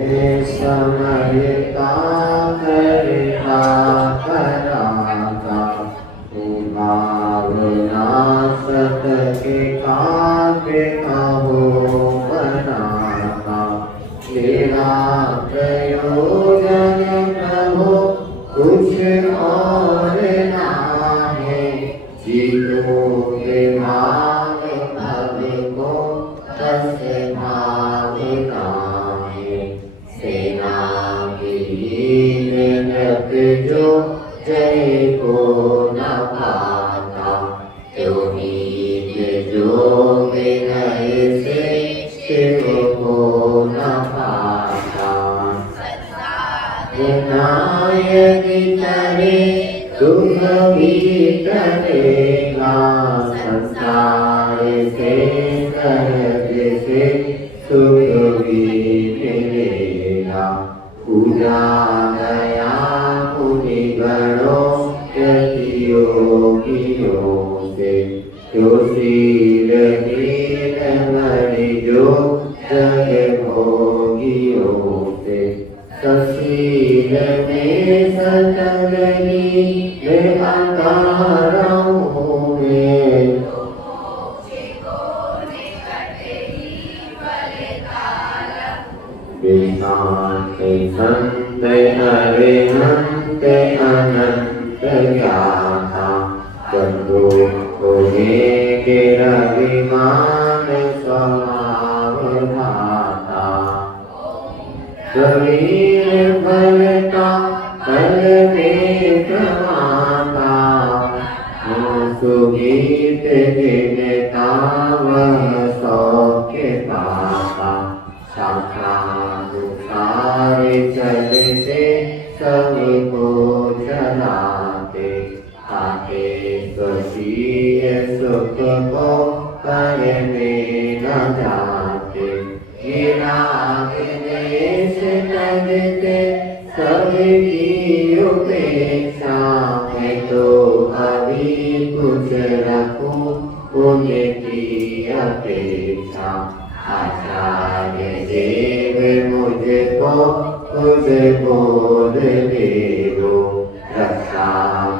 समयता करता कराता भावना सत के काव्य कहो बनाता तेरा प्रयोजन प्रभु कुछ और ना है जीवों के भाव भव को बस भावना सेना वीर नृप जो जय को न पाता त्यो वीर जो विनय से शिव को न पाता विनायक करे दुख भी करेगा संसार से सहज से सुख भी मिलेगा पूजा गया पुनि गणों योगियों से जो शील हीन मणि जो जग भोगियों से सशील में सतगनी में अंधारों में वेदांत संत अरिहंत अनंत ज्ञाता बंधु होने के रविमान स्वभाव धाता कबीर फलता फल में प्रमाता सुगीत जिनता वह सौख्य पाता शास्त्रानुसार चलते सबको चलाते ताके स्वकीय सुख को करने न जाते देश करते सबकी उपेक्षा है तो अभी कुछ रखूं पुण्य की अपेक्षा आचार्य देव मुझको खुद बोल देवो रक्षा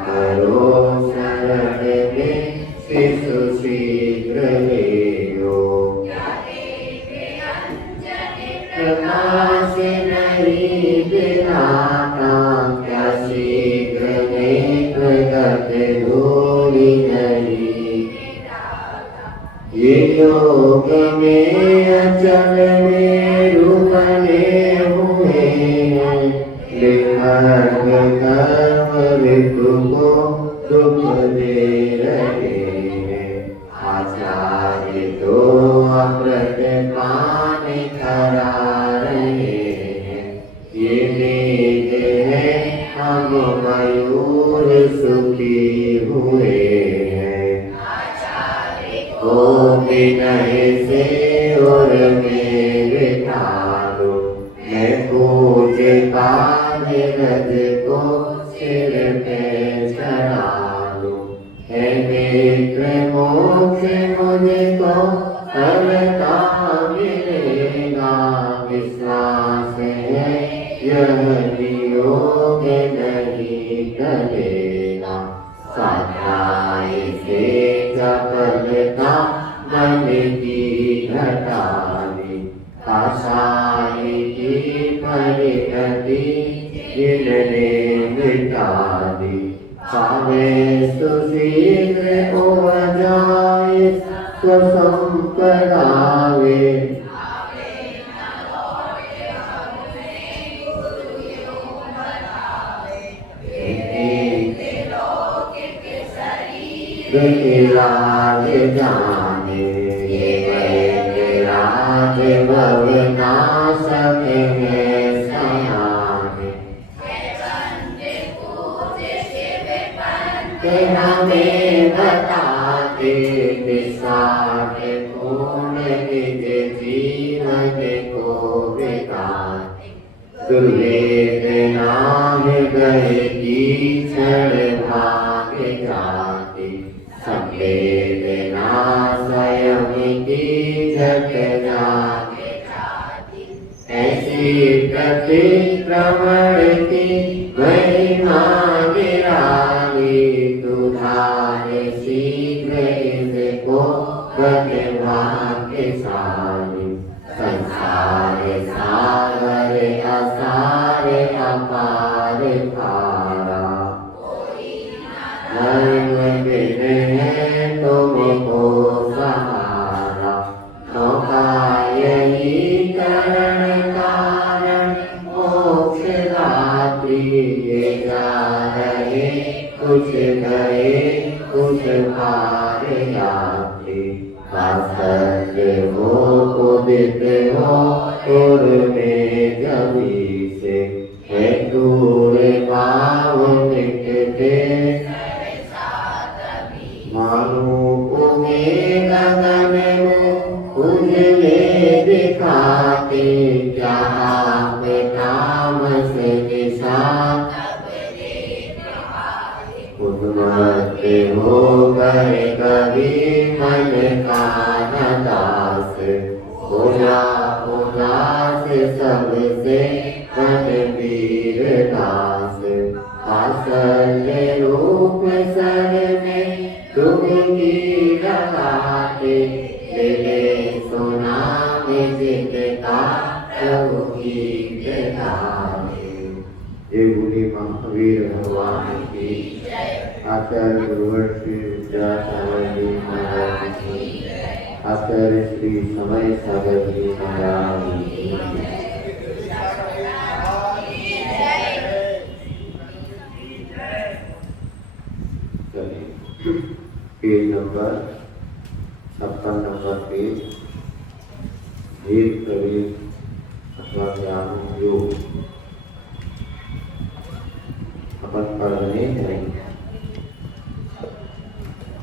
करो शरण में शिशु शीघ्र लेयो प्रकाश नहीं दिलाता क्या शीघ्र में प्रगट धूलि नहीं ये योग में अचल में रूपने हुए लिखर्ग कर्म ऋतु को दुख दे रहे हैं आचार्य तो अमृत पानी खरा रहे हैं ये वेद है हम मयूर सुखी हुए ओ विनय से और मेरे ठालो मैं पूजता निरज को सिर पे चढ़ा लूं है मित्र मोक्ष मुझको फलता मिलेगा विश्वास है यह नियोग नहीं करेगा साध्याय से चपलता मन की घटानी आशाई की परिणति जिनने मिटा दी पावे सुशीघ्र हो जाए स्वसंपदावे राज जाने राज भवनाश में सयाने हमें बताते विशाख पूर्ण निज जीवन को बिताते दुर्वेद नाम गए कीचड़ भाग जाते संवेदना स्वयं की जग जाती ऐसी प्रतिक्रमण की महिमा निराली, तुधारे शीघ्र इनको गति भाग्यशाली। संसार सागर असार अपार खारा, धर्म बिन है तुमको सहारा। मौका यही करण कारण मोक्ष दात्री, ये जा रहे कुछ गए कुछ पार यात्री। सत्य हो उदित हो उर में जभी से, है दूर भाव निकटे मानो पुणे गगन में उजले दिखाते। क्या आप तामस दिशा उन्मत्त हो गए कभी मन का दास। होया उदास सबसे मन वीर दास। आसल रूप सर में दुख की लगाते, मिले सुना में जितका प्रभु की गाते। ये बोली महावीर भगवान की। आचार्य गुरुवर्षी विद्यासागर जी महाराज की। आचार्य श्री समय सागर जी महाराज की। पेज नंबर 56 नंबर पेज, भेद प्रवेश अथवा ज्ञान योग अपन पढ़ने हैं।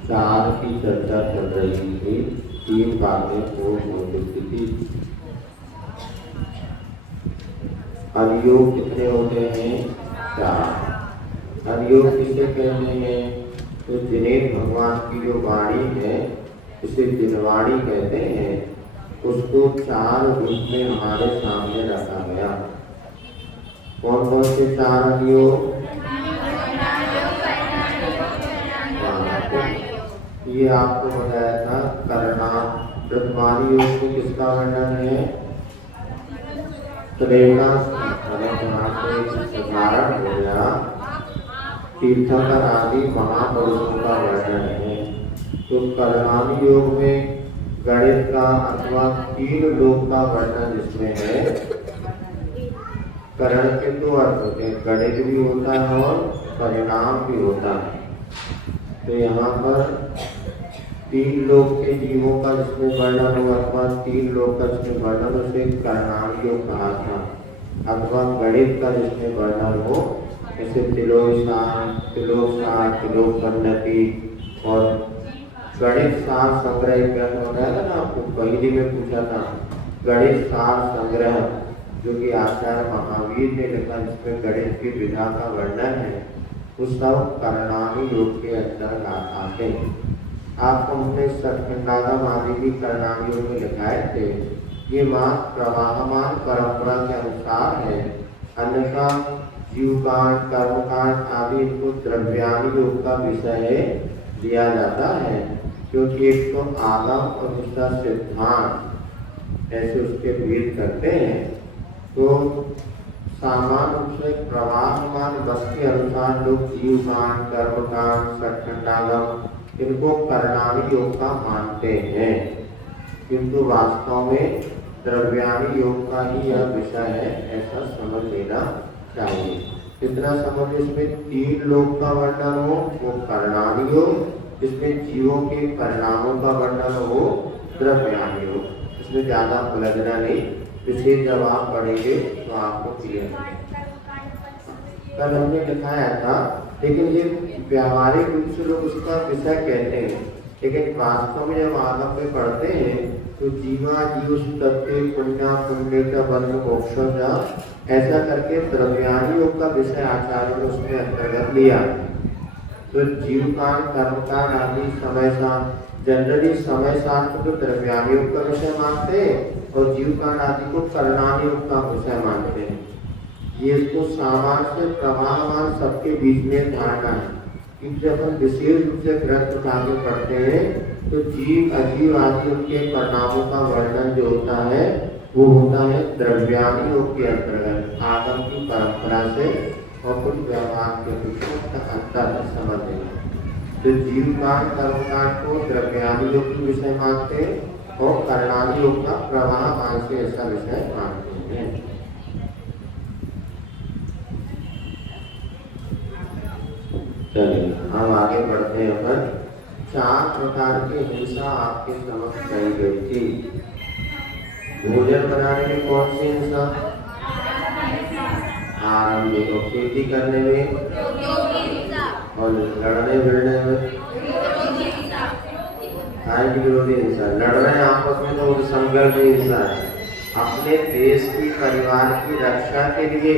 4 की चर्चा चल रही थी, 3 बातें पूर्ण हो चुकी थी। हरियोग कितने होते हैं? 4। हरियोग किसे कहते हैं? तो जिनेन्द्र भगवान की जो वाणी है, इसे जिनवाणी कहते हैं। उसको 4 रूप में हमारे सामने रखा गया। कौन कौन से 4 हरियोग? ये आपको बताया था। करना व्रतवाणी योग में किसका वर्णन है? साधारण हो गया, तीर्थंकर आदि महापुरुषों का वर्णन है। तो कर्माणि योग में गणित का अथवा 3 लोक का वर्णन इसमें है। करण के 2 अर्थ होते हैं, गणित भी होता है और परिणाम भी होता है। तो यहाँ पर 3 लोक के जीवों का जिसमें वर्णन हो अथवा 3 लोक का जिसमें वर्णन, उसे कर्णाणी योग कहा था। अथवा गणित का जिसमें वर्णन हो, जैसे तिलोकसार, तिलोकन्नति और गणित सार संग्रह ग्रंथ होता है ना, आपको पहली में पूछा था। गणित सार संग्रह जो कि आचार्य महावीर ने लिखा, जिसमें गणित की विधा का वर्णन है, उस सब कर्णाणी योग के अंतर्गत आते हैं। आपको हमने सत्खंडागम आदि भी कर्णाणी योग में लिखाए थे। ये मात्र प्रवाहमान परंपरा के अनुसार है, अन्यथा जीवकांड, कर्मकांड आदि इनको द्रव्याणी योग का विषय दिया जाता है, क्योंकि एक तो आगम और दूसरा सिद्धांत ऐसे उसके भेद करते हैं। तो सामान्य रूप से प्रवाहमान बस के अनुसार लोग जीवकांड, कर्मकांड, सत्खंडागम इनको कर्णाणी योग का मानते हैं, किंतु वास्तव में द्रव्याणी योग का ही यह विषय है, ऐसा समझ लेना चाहिए। कितना समझ? इसमें 3 लोक का वर्णन हो वो कर्णाणी योग, इसमें जीवों के परिणामों का वर्णन हो द्रव्याणी योग। इसमें ज्यादा उलझना नहीं, विशेष जब आप पढ़ेंगे तो आपको क्लियर। कल हमने दिखाया था, लेकिन ये व्यावहारिक रूप से लोग उसका विषय कहते हैं, लेकिन वास्तव में जब आगम में पढ़ते हैं तो जीवा जीव तत्व पुण्य पुण्य का बंध मोक्षजा ऐसा करके द्रव्याणी योग का विषय आचार्य ने उसमें अंतर्गत लिया। तो जीवकांड, कर्मकांड आदि समय सार, जनरली समय सार को तो द्रव्याणी योग का विषय मानते हैं और जीवकांड आदि को करणानि योग का विषय मानते हैं। ये इसको सामान्य से प्रमाणवान सबके बीच में धारणा है कि जब हम विशेष रूप से ग्रंथ उठा के पढ़ते हैं तो जीव अजीव आदि उनके परिणामों का वर्णन जो होता है वो होता है द्रव्यादि योग के अंतर्गत आगम की परंपरा से और कुछ व्यवहार के विषय अंतर समझ लेना। तो जीवकांड कर्मकांड को द्रव्यादि योग के विषय मानते हैं और करणादि योग का प्रवाह मान से ऐसा विषय मानते हैं। चलिए हम आगे बढ़ते हैं। अपन 4 प्रकार की हिंसा आपके समक्ष कही गई थी। भोजन बनाने में कौन सी हिंसा? आरंभिक। और खेती करने में और लड़ने भिड़ने में काय की विरोधी हिंसा। लड़ रहे हैं आपस में तो संघर्ष की हिंसा है। अपने देश की परिवार की रक्षा के लिए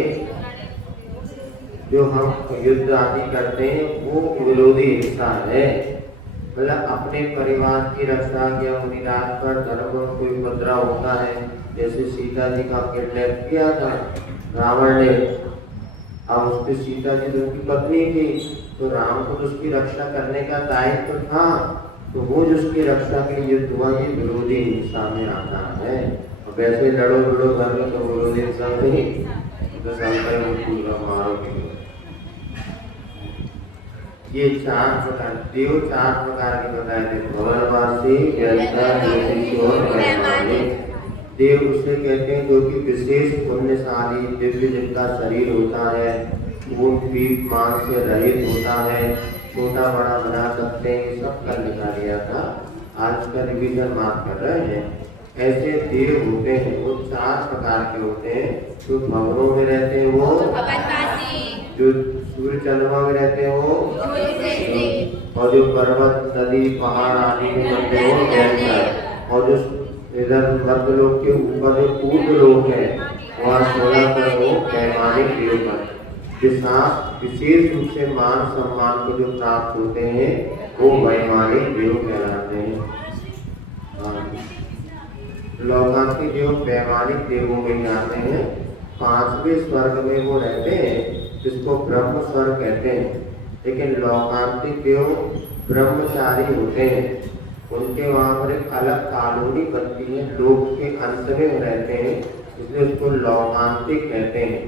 जो हम युद्ध आदि करते हैं वो विरोधी हिंसा है। मतलब अपने परिवार की रक्षा या मुनिराज पर धर्म कोई उपद्रव होता है, जैसे सीता जी का किडनैप किया था रावण ने। अब उसकी सीता जी तो उनकी पत्नी थी, तो राम को उसकी रक्षा करने का दायित्व था, तो वो जिसकी रक्षा के लिए युद्ध हुआ ये विरोधी हिंसा में आता है। और वैसे लड़ो भिड़ो घर में तो विरोधी हिंसा नहीं, तो संकल्प मारो। ये 4 प्रकार देव 4 प्रकार के बताए थे। भवनवासी, ज्योतिषी और वैमानिक। देव उसे कहते हैं जो कि विशेष पुण्यशाली दिव्य जिनका शरीर होता है, खून पीप मांस से रहित होता है, छोटा बड़ा बना सकते हैं, सब कर लिखा गया था। आज का रिवीजन माफ कर रहे हैं। ऐसे देव होते हैं वो 4 प्रकार के होते हैं। जो भवनों में रहते हैं वो, जो सूर्य चंद्रमा में रहते हैं वो, और जो पर्वत नदी पहाड़ आदि में रहते हैं वो जैसा, और जो इधर मध्य लोक के ऊपर जो पूर्व लोक है वहाँ 16 पर वो वैमानिक देव पर जिसका विशेष रूप से मान सम्मान को जो प्राप्त होते हैं वो वैमानिक देव कहलाते हैं। लौकिक देव वैमानिक देवों में जाते हैं। 5वें स्वर्ग में वो रहते हैं जिसको ब्रह्म स्वर्ग कहते हैं। लेकिन लौकांतिक देव ब्रह्मचारी होते हैं, उनके वहाँ पर एक अलग कॉलोनी बनती है, लोक के अंत में रहते हैं, इसलिए उसको लौकांतिक कहते हैं।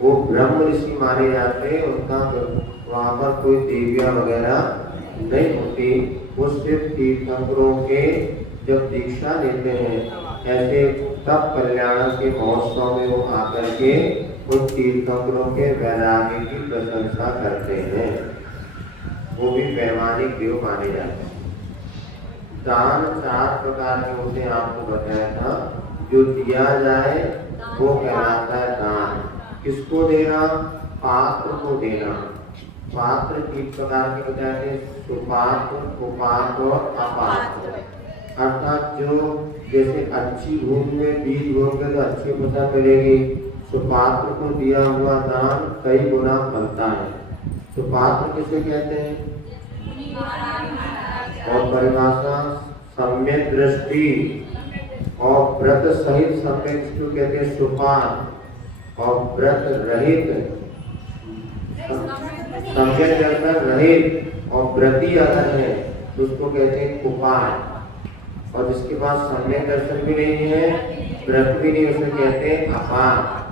वो ब्रह्म ऋषि माने जाते हैं। उनका वहाँ पर कोई देवियाँ वगैरह नहीं होती, वो सिर्फ तीर्थंकरों के जब दीक्षा लेते हैं ऐसे तब कल्याण के महोत्सव में वो आकर के उन तीर्थंकरों के वैराग्य की प्रशंसा करते हैं, वो भी वैमानिक देव माने जाते हैं। दान 4 प्रकार के होते हैं, आपको बताया था। जो दिया जाए वो कहलाता है दान। किसको देना? पात्र को देना। पात्र 3 प्रकार के बताए थे, सुपात्र, कुपात्र और अपात्र। अर्थात जो जैसे अच्छी भूमि में बीज बोओगे तो अच्छी फसल मिलेगी। सुपात्र को दिया हुआ दान कई गुना फलता है। सुपात्र किसे कहते हैं? और परिभाषा सम्यक दृष्टि और व्रत सहित सम्यक दृष्टि कहते हैं सुपात्र, और व्रत रहित सम्यक दर्शन रहित और व्रती अगर है तो उसको कहते हैं कुपात्र। और जिसके पास सम्यक दर्शन भी नहीं है, व्रत भी नहीं, उसे कहते हैं अपात्र।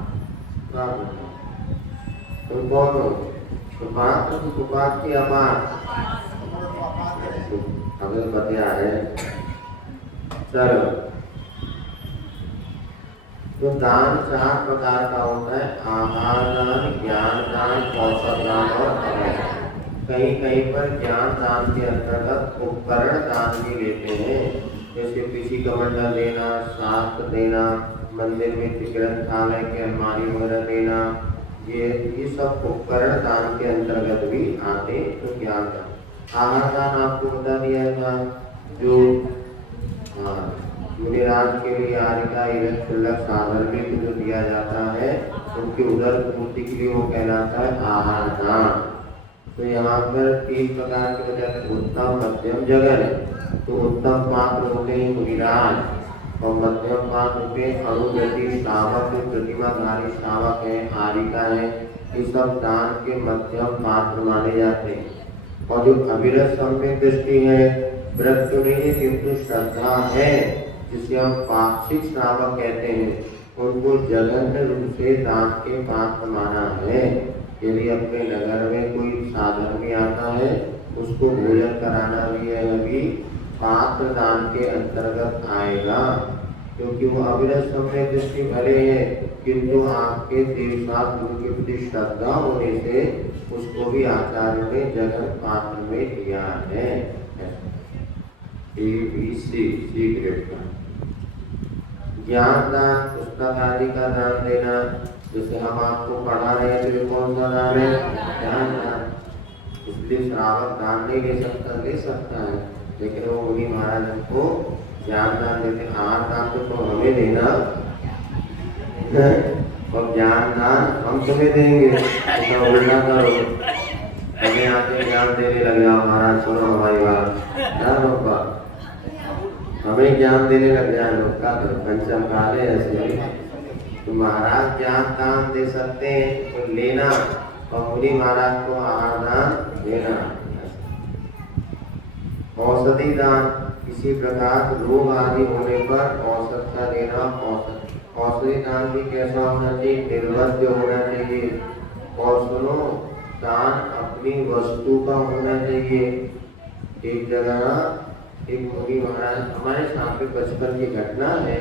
तो कौन हो? सुपात्र की कुपात्र की अपात्र? हमें पते आ रहे हैं। चलो, तो दान 4 प्रकार का होता है। आहार दान, ज्ञान दान, कौशल दान और अभय। कहीं कहीं पर ज्ञान दान के अंतर्गत उपकरण दान भी लेते हैं, जैसे किसी कमंडल देना, शास्त्र देना, मंदिर में ग्रंथालय के अलमारी वगैरह देना, ये सब उपकरण दान के अंतर्गत भी आते। तो ज्ञान दान। आहार दान आपको बता दिया था, जो मुनिराज के लिए आरिका इलक साधन भी जो दिया जाता है उनकी उदर पूर्ति के लिए वो कहलाता है आहार दान। तो यहाँ पर 3 प्रकार के वजह उत्तम मध्यम जगह है। तो उत्तम पात्र होते हैं मुनिराज, और मध्यम पात्र में अनुव्रती श्रावक, प्रतिमाधारी श्रावक है, आरिका है, ये सब दान के मध्यम पात्र माने जाते हैं। और जो अविरत सम्यक दृष्टि है, व्रत तो नहीं है किंतु श्रद्धा है, जिसे हम पाक्षिक श्रावक कहते हैं, उनको जघन्य रूप से दान के पात्र माना है। यदि अपने नगर में कोई साधन भी आता है, उसको भोजन कराना भी है, अभी पात्र दान के अंतर्गत आएगा, क्योंकि वो अविरत सम्यक दृष्टि भले है, किंतु आपके देव गुरु के प्रति श्रद्धा होने से उसको भी आचार्य ने जगन पात्र में दिया है। सी ग्रेड का ज्ञान दान, पुस्तक आदि का दान देना, जैसे हम आपको पढ़ा रहे हैं, तो कौन सा दान है? ज्ञान दान। इसलिए श्रावक दान नहीं ले सकता है, लेकिन वो मुनि महाराज को ज्ञान दान देते। आहार दान तो हमें देना और ज्ञान दान हम तुम्हें देंगे, तो उल्टा करो, हमें आके ज्ञान देने लग जाओ महाराज, सुनो हमारी बात, क्या होगा, हमें ज्ञान देने लग जाए लोग का, तो पंचम काले ऐसे। तो महाराज ज्ञान दान दे सकते हैं तो लेना, और मुनि महाराज को आहार दान देना। औषधि दान, किसी प्रकार रोग आदि होने पर औषध का देना। औषधि दान भी कैसा होना चाहिए? निर्वध्य होना चाहिए। और सुनो, दान अपनी वस्तु का होना चाहिए। एक जगह एक मुनि महाराज, हमारे सामने बचपन की घटना है,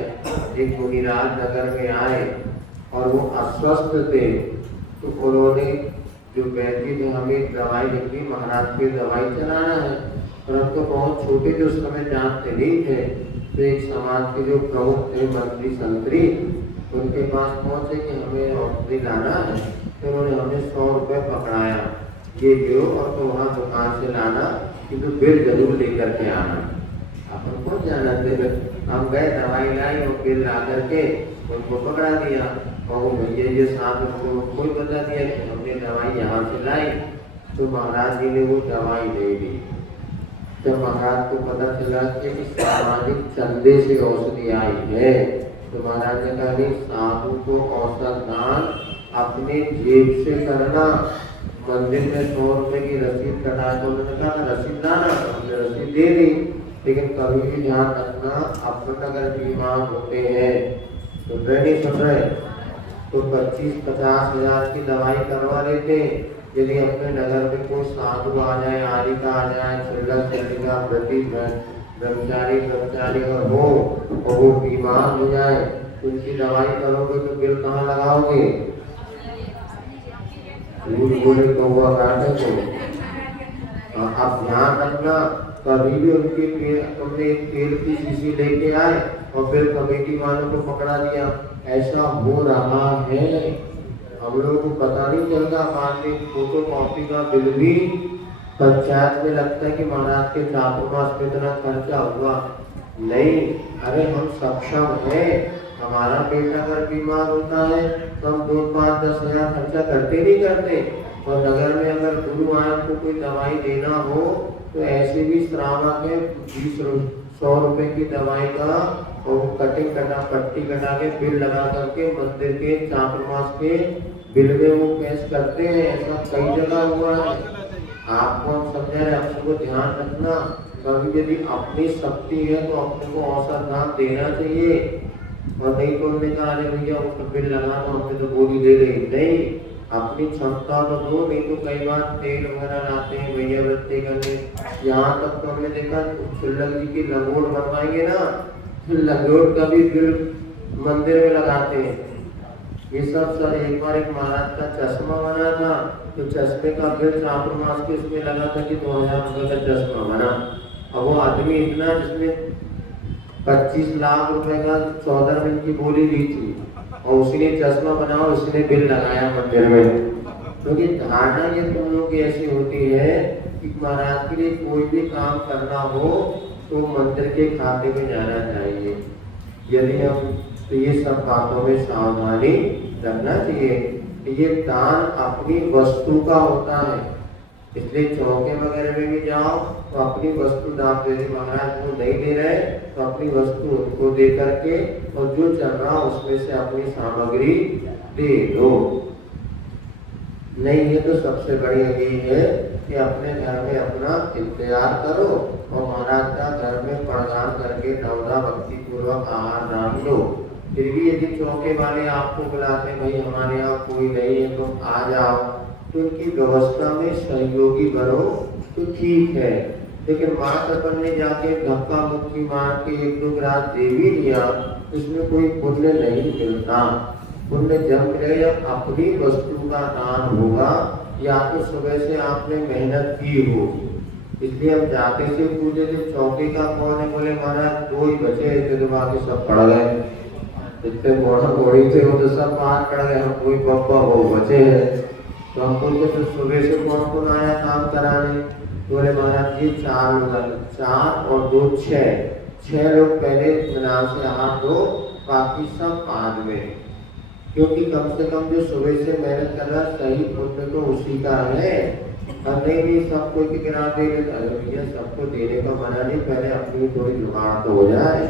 एक मुनिराज नगर में आए और वो अस्वस्थ थे, तो उन्होंने जो वैद्य थे हमें दवाई लिखी, महाराज पे दवाई चलाना है, पर हम तो बहुत छोटे थे, उस समय जानते नहीं थे। तो एक समाज के जो प्रमुख थे, मंत्री संतरी, उनके पास पहुंचे कि हमें औषधि लाना है। तो उन्होंने हमें 100 रुपये पकड़ाया, ये लो और तो वहाँ दुकान से लाना, किंतु बिल जरूर लेकर के आना। अपन कौन जाना थे, हम गए, दवाई लाई और बिल ला करके उनको पकड़ा दिया, और वो भैया ये साथ उनको बता दिया कि हमने दवाई यहाँ से लाई। तो महाराज जी ने वो दवाई दे दी। जब महाराज को पता चला कि सामाजिक चंदे से औषधि आई है, तो महाराज ने कहा, साधु को औषध दान अपने जेब से करना। मंदिर में 100 रुपये की रसीद कटा, तो उन्होंने कहा रसीद लाना, हमने रसीद दे दी। लेकिन कभी भी ध्यान रखना, अपन अगर बीमार होते हैं तो नहीं सुन रहे, तो 25-50 हजार की दवाई करवा लेते। यदि अपने नगर में कोई साधु आ जाए, आरिका आ जाए, चल्लिका ब्रह्मचारी अगर हो और वो बीमार हो जाए, तो उनकी दवाई करोगे तो बिल कहाँ लगाओगे? बोले तो हुआ काटे को। आप ध्यान रखना, कभी भी उनके तुमने एक तेल की शीशी लेके आए और फिर कमेटी वालों को पकड़ा दिया, ऐसा हो रहा है। हम लोगों को पता नहीं चलता, बाद में फोटो कॉपी का बिल भी पंचायत में लगता है कि महाराज के चातुर्मास में इतना खर्चा हुआ। नहीं, अरे हम सक्षम है, हमारा बेटा अगर बीमार होता है तो हम 2-5-10 हजार खर्चा करते नहीं करते। और नगर में अगर गुरु आए को कोई दवाई देना हो तो ऐसे भी श्रावक है, 100 रुपए की दवाई का और पट्टी कटा के बिल लगा करके मंदिर के चातुर्मास के बिल में वो कैश करते हैं। ऐसा कई जगह हुआ है। आपको हम समझा रहे, आपको ध्यान रखना, कभी यदि अपनी शक्ति है तो अपने को औसत दान देना चाहिए। और नहीं तो उन्होंने कहा, अरे भैया उसका बिल लगा दो, हमने तो गोली ले ली। नहीं, अपनी क्षमता तो दो। नहीं तो कई बार तेल वगैरह लाते हैं भैया वृत्ति करने, यहाँ तक तो हमने देखा चिल्लक जी की लंगोट बनवाएंगे ना, लंगोट का भी बिल मंदिर में लगाते हैं। ये सब सर, एक बार एक महाराज का चश्मा बना था, तो चश्मे का बिल चातुर्मास के इसमें लगा था कि 2000 रुपये का चश्मा बना। अब वो आदमी इतना, जिसमें 25 लाख रुपए का 14 दिन की बोली ली थी, और उसने चश्मा बनाया, उसने बिल लगाया मंदिर में। क्योंकि धारणा ये तुम लोग की ऐसी होती है कि महाराज के लिए कोई भी काम करना हो तो मंदिर के खाते में जाना चाहिए। यदि हम तो ये सब बातों में सावधानी रखना चाहिए। ये दान अपनी वस्तु का होता है, इसलिए चौके वगैरह में भी जाओ तो अपनी वस्तु दान दे, महाराज वो नहीं दे रहे तो अपनी वस्तु उनको दे करके और जो चल रहा उसमें से अपनी सामग्री दे दो। नहीं है तो सबसे बड़ी यही है कि अपने घर में अपना इंतजार करो और महाराज का घर में प्रदान करके नवदा भक्ति पूर्वक आहार डाल लो। फिर भी यदि चौके वाले आपको बुलाते भाई हमारे यहाँ कोई नहीं है तुम आ जाओ, तो उनकी व्यवस्था में सहयोगी बनो तो ठीक है। लेकिन मातृपन ने जाके धक्का मुक्की मार के एक दो ग्रास दे भी दिया, इसमें कोई पुण्य नहीं मिलता। पुण्य जब मिलेगा अपनी वस्तु का दान होगा या तो सुबह से आपने मेहनत की हो। इसलिए हम जाते से पूछे थे चौके का कौन है, बोले महाराज 2 ही बचे थे तो बाकी सब पड़ गए। जितने घोड़ा घोड़ी थे वो तो सब बाहर पड़ गए, हम कोई पप्पा वो बचे हैं। तो हम पूछे तो सुबह से कौन कौन आया काम कराने, बोले महाराज जी 4 लोग, 4 और 2 6 लोग पहले नाम से आहार दो, बाकी सब बाद में। क्योंकि कम से कम जो सुबह से मेहनत कर रहा सही पुण्य तो उसी का है। अब नहीं भी सबको गिरा दे भैया सबको देने का मना नहीं, पहले अपनी थोड़ी जुगाड़ तो हो जाए।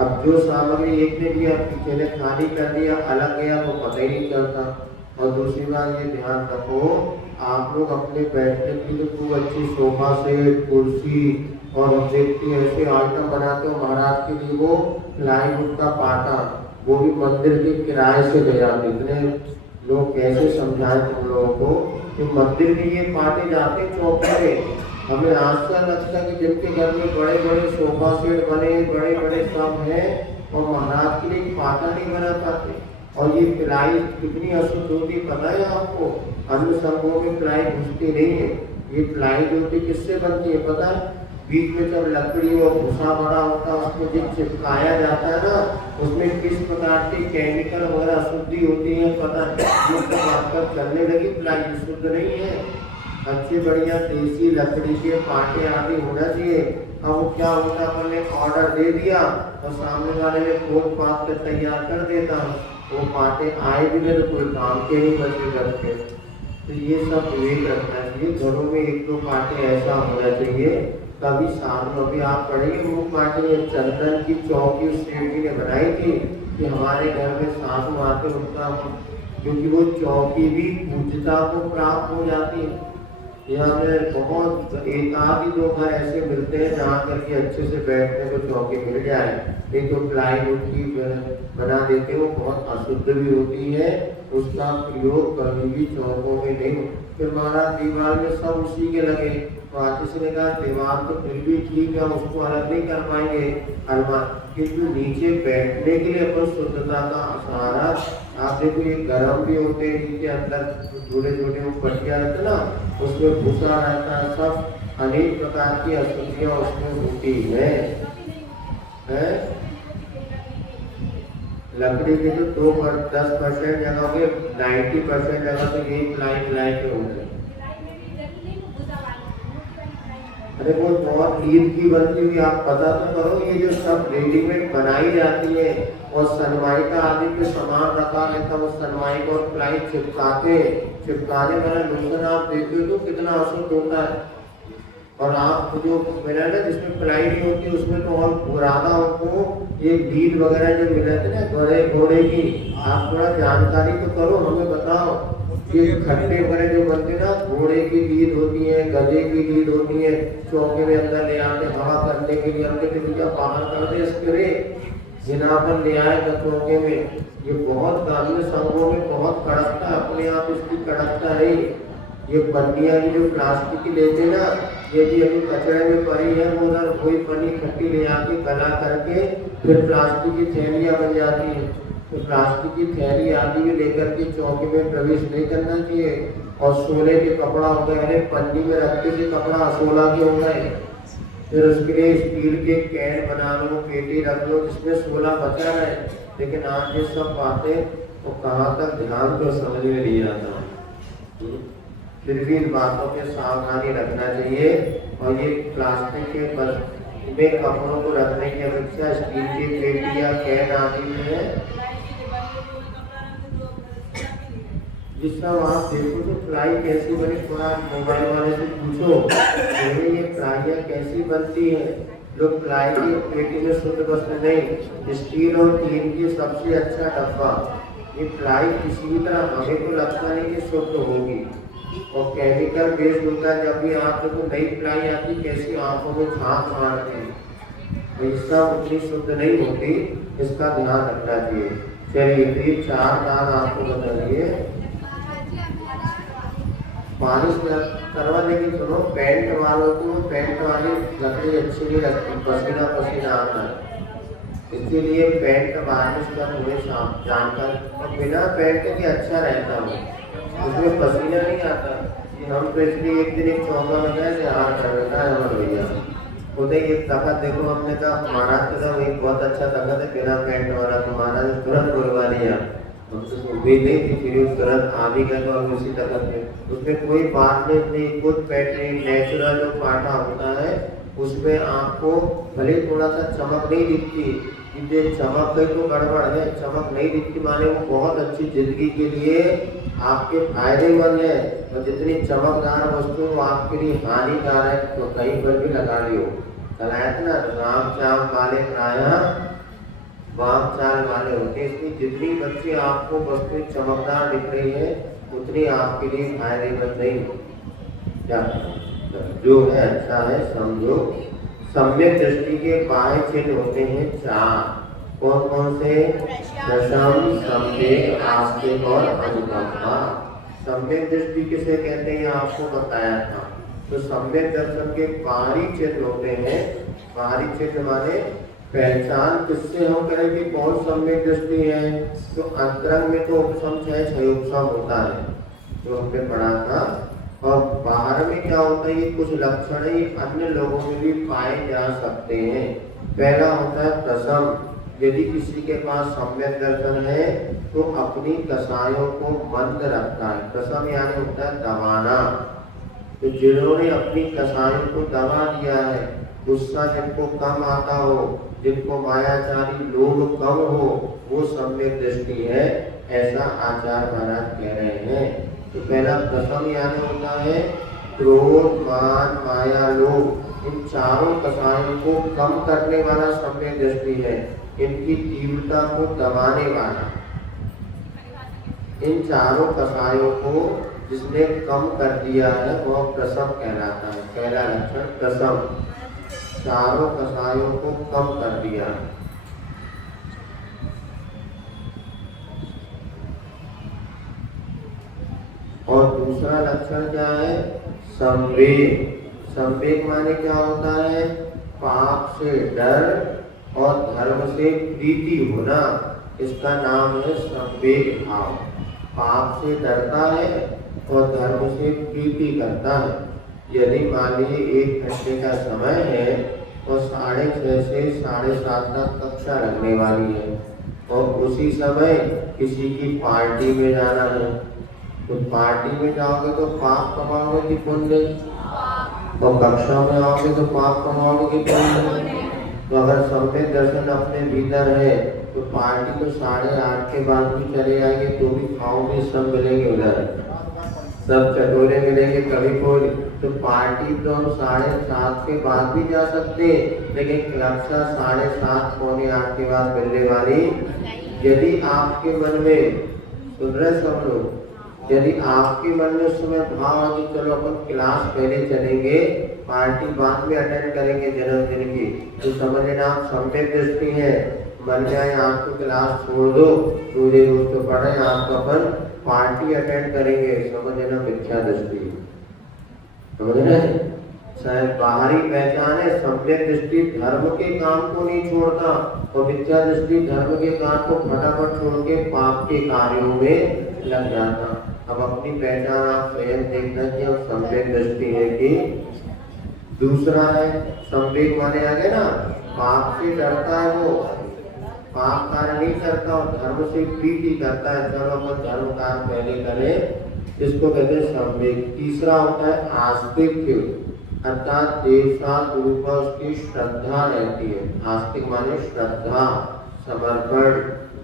अब जो सामग्री एक ने दिया पीछे ने खाली कर दिया अलग गया तो पता ही नहीं चलता। और दूसरी बात ये ध्यान रखो आप लोग अपने बैठने के लिए खूब अच्छी सोफा सेट कुर्सी और देखते ऐसे आइटम बनाते हो महाराज के लिए, वो प्लाईवुड का पाटा वो भी मंदिर के किराए से ले जाते। इतने लोग कैसे समझाएं तुम लोगों को कि मंदिर में ये पाटे जाते चौके में। हमें आश्चर्य लगता है कि जिनके घर में बड़े बड़े सोफा सेट बने बड़े बड़े सब हैं और महाराज के लिए पाटा नहीं बना पाते। और ये प्लाई कितनी अशुद्ध होती पता है आपको, अन्य संघों में प्लाई घुसती नहीं है। ये प्लाई जो होती किससे बनती है पता है, बीच में जब लकड़ी और भूसा बड़ा होता है उसको जब चिपकाया जाता है ना, उसमें किस प्रकार के केमिकल वगैरह अशुद्धि होती है पता नहीं। तो आपका चलने लगी प्लाई शुद्ध नहीं है। अच्छी बढ़िया देसी लकड़ी के पाटे आदि होना चाहिए। अब वो क्या होता है, हमने ऑर्डर दे दिया और सामने वाले ने खोद पात कर तैयार कर देता, वो पाटे आए भी नहीं तो कोई काम के नहीं बचे करते। तो ये सब विवेक रखना चाहिए। घरों में 1-2 पाटे ऐसा होना चाहिए। कभी साधु अभी आप पढ़ेंगे वो पाटे चंदन की चौकी उस सेठ जी ने बनाई थी कि हमारे घर में साधु आते उनका, क्योंकि वो चौकी भी पूज्यता को प्राप्त हो जाती है। यहाँ में बहुत 1-2 घर ऐसे मिलते हैं जहाँ करके अच्छे से बैठने को चौकी मिल जाए, नहीं तो प्लाईवुड की बना देते हो बहुत अशुद्ध भी होती है, उसका प्रयोग कभी भी चौकों में नहीं। फिर महाराज दीवार में सब उसी के लगे, तो आतिश ने कहा दीवार तो फिर भी ठीक है उसको अलग नहीं कर पाएंगे अलमार, किंतु नीचे बैठने के लिए अपन शुद्धता का सहारा। आप देखो ये गर्म भी होते हैं नीचे अंदर छोटे छोटे वो पट्टियाँ रहते ना उसमें भूसा रहता है, सब अनेक प्रकार की अशुद्धियाँ उसमें होती है। लकड़ी के जो 10% जगह हो गए 90% जगह तो यही प्लाई के हो गए। अरे वो बहुत ईद की बनती हुई आप पता तो करो, ये जो सब रेडीमेड बनाई जाती है और सनमाइका आदि पे सामान रखा रहता है, वो सनमाइका और प्लाई चिपकाने वाला नुकसान आप देखते हो तो कितना अशुद्ध होता है। और आप जो मिला ना जिसमें प्लाई नहीं होती उसमें तो और पुराना हमको ये लीड वगैरह जो मिले थे ना घोड़े की, आप थोड़ा जानकारी तो करो हमें बताओ। ये खट्टे वगैरह जो बनते ना घोड़े की लीड होती है, गधे की लीड होती है, चौके में अंदर ले आते हवा करने के लिए, हमने भैया बाहर कर दे स्प्रे जिना पर ले आए चौके में। ये बहुत ग्रामीण संघों में बहुत कड़कता, अपने आप इसकी कड़कता नहीं। ये पन्नियाँ जो प्लास्टिक की लेते ना, ये भी अभी कचरे में पड़ी है, वो उधर कोई पन्नी खट्टी ले आके गला करके फिर प्लास्टिक की थैलियाँ बन जाती है। तो प्लास्टिक की थैली आदि भी लेकर के चौके में प्रवेश नहीं करना चाहिए। और सोले के कपड़ा हो गए, अरे पन्नी में रखते थे कपड़ा सोला के हो गए, फिर उसके लिए स्टील के कैन बना लो, पेटी रख लो जिसमें सोला बचा रहे। लेकिन आज ये सब बातें तो कहाँ तक ध्यान तो समझ में नहीं आता। फिर भी इन बातों पे सावधानी रखना चाहिए। और ये प्लास्टिक के में कपड़ों को रखने की अपेक्षा स्टील की पेटी या कैन आदि में जिस सब आप देखो तो प्लाई कैसी बनी, थोड़ा मोबाइल वाले से पूछो पहले ये प्लाइयाँ कैसी बनती है। लोग प्लाई की पेटी में शुद्ध वस्त्र नहीं, स्टील और टीन की सबसे अच्छा डब्बा, ये प्लाई किसी भी तरह हमें तो लगता नहीं कि शुद्ध होगी, और केमिकल बेस्ड होता है। जब भी आप देखो नई प्लाई आती कैसी आंखों में झांक मारती है, इसका उतनी शुद्ध नहीं होती, इसका ध्यान रखना चाहिए। चलिए ये 4 दान आपको बता दिए। मालिश करवा देंगे। सुनो, पेंट वालों को पेंट वाली लकड़ी अच्छी नहीं लगती, पसीना पसीना आता है, इसीलिए पेंट मालिश का थोड़े जानकर, और बिना पेंट के अच्छा रहता है, उसमें पसीना नहीं आता। हम तो इसलिए एक दिन एक चौका लगाए थे, हाथ कर देता है हमारे भैया उधर एक तखत देखो, हमने कहा महाराज के साथ एक बहुत अच्छा तखत है बिना पेंट वाला, तो महाराज ने तुरंत बुलवा लिया, हमसे उम्मीद नहीं थी, फिर उस तुरंत आ भी गए और उसी तखत में उसमें कोई बात नहीं, कुछ पेंट नहीं, नेचुरल जो पाटा होता है उसमें आपको भले थोड़ा सा चमक नहीं दिखती, ये चमक गई तो गड़बड़ है, चमक नहीं दिखती माने वो बहुत अच्छी जिंदगी के लिए आपके फायदेमंद है, और जितनी चमकदार वस्तु वो आपके लिए हानिकारक, तो कहीं पर भी लगा लियो। ना राम चाम वाले प्रायः वाम चाल वाले होते, इसलिए जितनी बच्ची आपको वस्तु चमकदार दिख रही है उतनी आपके लिए फायदेमंद नहीं हो। क्या जो है अच्छा है समझो। सम्यक दृष्टि के बाह्य चिन्ह होते हैं 4, कौन कौन से? दशम, सम्यक, आस्तिक और अनुकंपा। सम्यक दृष्टि किसे कहते हैं आपको बताया था। तो सम्यक दर्शन के बाहरी चिन्ह होते हैं, बाहरी चिन्ह माने पहचान किससे हम करें कि कौन सम्यक दृष्टि है। तो अंतरंग में तो उपसम छह उपसम होता है जो हमने पढ़ा था, और बाहर में क्या होता है, ये कुछ लक्षण ही अन्य लोगों में भी पाए जा सकते हैं। पहला होता है प्रसम, यदि किसी के पास सम्यक दर्शन है तो अपनी कसायों को बंद रखता है। प्रसम यानी होता है दबाना, तो जिन्होंने अपनी कसायों को दबा दिया है, गुस्सा जिनको कम आता हो, जिनको मायाचारी लोभ कम हो, वो सम्यक दृष्टि है, ऐसा आचार्य महाराज कह रहे हैं। तो पहला प्रसम यानी होता है क्रोध, मान, माया, लोभ, इन चारों कसायों को कम करने वाला सम्यक दृष्टि है, इनकी तीव्रता को दबाने वाला। इन चारों कसायों को जिसने कम कर दिया है वह प्रसम कहलाता है। पहला लक्षण प्रसम, चारों कसायों को कम कर दिया। और दूसरा लक्षण क्या है? संवेग। संवेग माने क्या होता है? पाप से डर और धर्म से प्रीति होना, इसका नाम है संवेग भाव। पाप से डरता है और धर्म से प्रीति करता है। यदि मान लीजिए 1 घंटे का समय है और 6:30 से 7:30 तक कक्षा लगने वाली है, और उसी समय किसी की पार्टी में जाना है, तो पार्टी में जाओगे तो पाप कमाओगे कि पुण्य, और कक्षा में आओगे तो पाप कमाओगे कि पुण्य। तो अगर सम्यक दर्शन अपने भीतर है तो पार्टी तो 8:30 के बाद भी चले जाएंगे तो भी खाओगे, सब मिलेंगे उधर, सब चटोरे मिलेंगे कभी कोई। तो पार्टी तो हम 7:30 के बाद भी जा सकते हैं, लेकिन कक्षा 7:30 पौने 8 के बाद मिलने वाली। यदि आपके मन में, सुन रहे सब लोग, यदि आपके मन में उस समय भाव आ कि चलो अपन क्लास पहले चलेंगे, पार्टी बाद में अटेंड करेंगे जन्मदिन की, तो समझ लेना आप सम्यक दृष्टि है। मन जाए आपको क्लास छोड़ दो, पूरे रोज तो पढ़े, आप अपन पार्टी अटेंड करेंगे, समझ लेना मिथ्या दृष्टि। समझ रहे? शायद बाहरी पहचान है, सम्यक दृष्टि धर्म के काम को नहीं छोड़ता, और मिथ्या दृष्टि धर्म के काम को फटाफट छोड़ के पाप के कार्यों में लग जाता। अब अपनी पहचान आप स्वयं देखना कि अब सम्यक दृष्टि है कि दूसरा है संवेग माने आगे ना, पाप से डरता है, वो पाप कार्य नहीं करता और धर्म से प्रीति करता है, चलो अपन धर्म कार्य पहले करें, इसको कहते हैं संवेग। तीसरा होता है आस्तिक, अर्थात देव साथ गुरु पर उसकी श्रद्धा रहती है। आस्तिक माने श्रद्धा, समर्पण,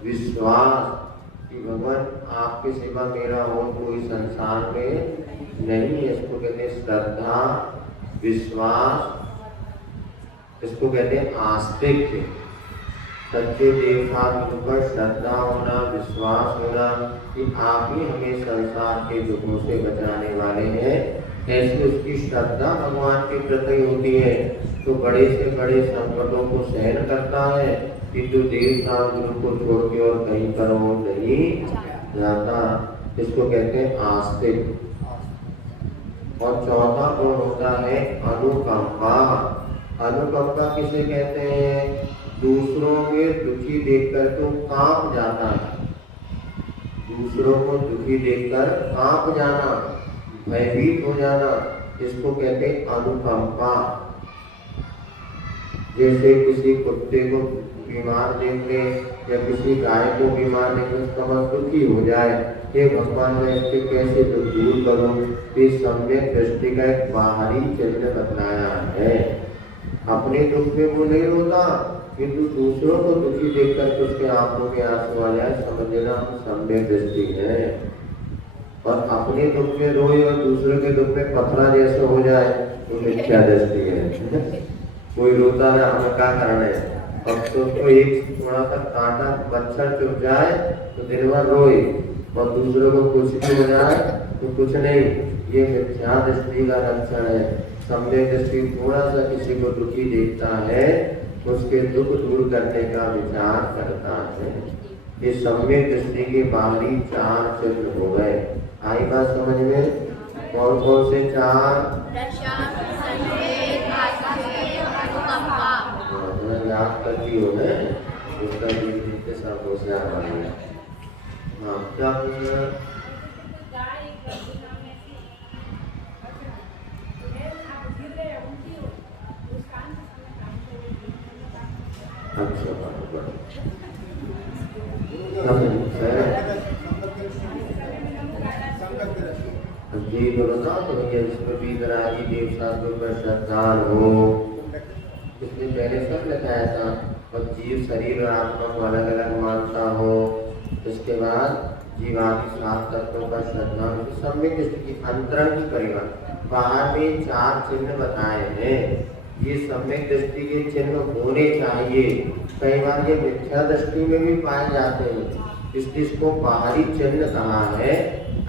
विश्वास, कि भगवान आपके सिवा मेरा और कोई संसार में नहीं है। इसको कहते हैं श्रद्धा, विश्वास, इसको कहते हैं आस्तिक। सच्चे देव साधु पर श्रद्धा होना, विश्वास होना कि आप ही हमें संसार के दुखों से बचाने वाले हैं, ऐसी उसकी श्रद्धा भगवान के प्रति होती है तो बड़े से बड़े संकटों को सहन करता है, किंतु देव साधु को छोड़ के और कहीं पर वो नहीं जाता। इसको कहते हैं आस्तिक। और चौथा गुण होता है अनुकंपा। अनुकंपा किसे कहते हैं? दूसरों के दुखी देखकर तो कांप जाना, दूसरों को दुखी देखकर कांप जाना, भयभीत हो जाना, इसको कहते हैं अनुकंपा। जैसे किसी कुत्ते को बीमार देख ले या किसी गाय को बीमार देख ले उसका मन दुखी हो जाए, हे भगवान मैं इसके कैसे दुख दूर करूं, इस सम्यक दृष्टि का एक बाहरी चिन्ह बतलाया है। अपने दुख में वो नहीं रोता, किंतु दूसरों को दुखी देखकर उसके आंखों में आंसू आ जाए, समझना सम्यक दृष्टि है। और अपने दुख में रोए और दूसरों के दुख में पथरा जैसा हो जाए तो मिथ्या दृष्टि है। कोई रोता है, हमें क्या करना है? और तो एक थोड़ा सा कांटा मच्छर चुभ जाए तो दिन भर रोए और दूसरों को कुछ भी हो जाए तो कुछ नहीं, ये मिथ्या दृष्टि का लक्षण है। सम्यक दृष्टि थोड़ा सा किसी को दुखी देखता है, उसके दुख दूर करने का विचार करता है। ये सम्यक दृष्टि के बाहरी 4 चिन्ह हो गए। आई बात समझ में? कौन कौन से 4? याद करती हो ना, उसका जितने सब होशियार बन गया। हाँ क्या पूछना? अच्छा जी बोलो ना, तो भैया जिसमें वीतरागी देव साधु पर श्रद्धान हो, इसमें पहले सब लिखाया था। और जीव शरीर और आत्मा को अलग अलग मानता हो, इसके बाद जीवादि 7 तत्वों का श्रद्धा, सम्यक दृष्टि की अंतरंग की परिवर्तन। बाहर में 4 चिन्ह बताए हैं, ये सम्यक दृष्टि के चिन्ह होने चाहिए। कई बार ये मिथ्या दृष्टि में भी पाए जाते हैं, इसलिए इसको बाहरी चिन्ह कहा है।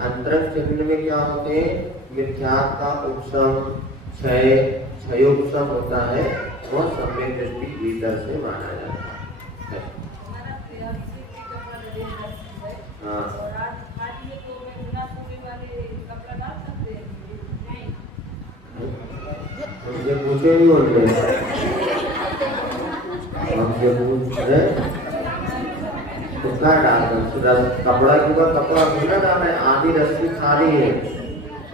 अंतरंग चिन्ह में क्या होते हैं? मिथ्या का उपशम, क्षय, क्षयोपशम होता है, और सम्यक दृष्टि भीतर से माना जाता है। हाँ हमसे पूछे नहीं उनने, हमसे पूछ रहे तो क्या डालना? कपड़ा के ऊपर कपड़ा बिना डालना है, आधी रस्सी खाली है।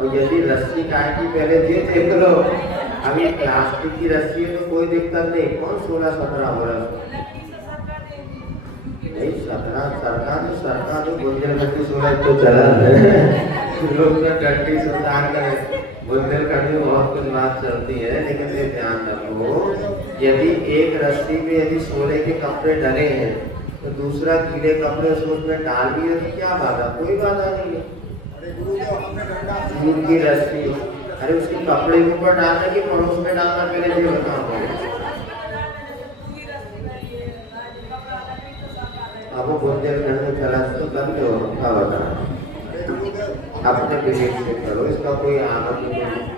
और यदि रस्सी काहे की पहले ये देख लो, अभी प्लास्टिक की रस्सी है तो कोई दिक्कत नहीं, कौन 16-17 वर्ष नहीं, 17 सरकार तो बुंदेलखंडी 16 तो चला है। लोग डंडी सुधार करें, बुंदेलखंडी में बहुत कुछ बात चलती है, लेकिन ये ध्यान रखो, यदि एक रस्सी में यदि 16 के कपड़े डले हैं तो दूसरा गीले कपड़े उसमें डाल दिए तो क्या बाधा? कोई बाधा नहीं है। दूध की रस्सी, अरे उसके कपड़े के ऊपर डालना कि पड़ोस में डालना, पहले ये बताओ। अब वो बुंदेलखंड में चला तो कर दो, क्या बता? अपने विवेक से करो, इसका कोई आनंद नहीं।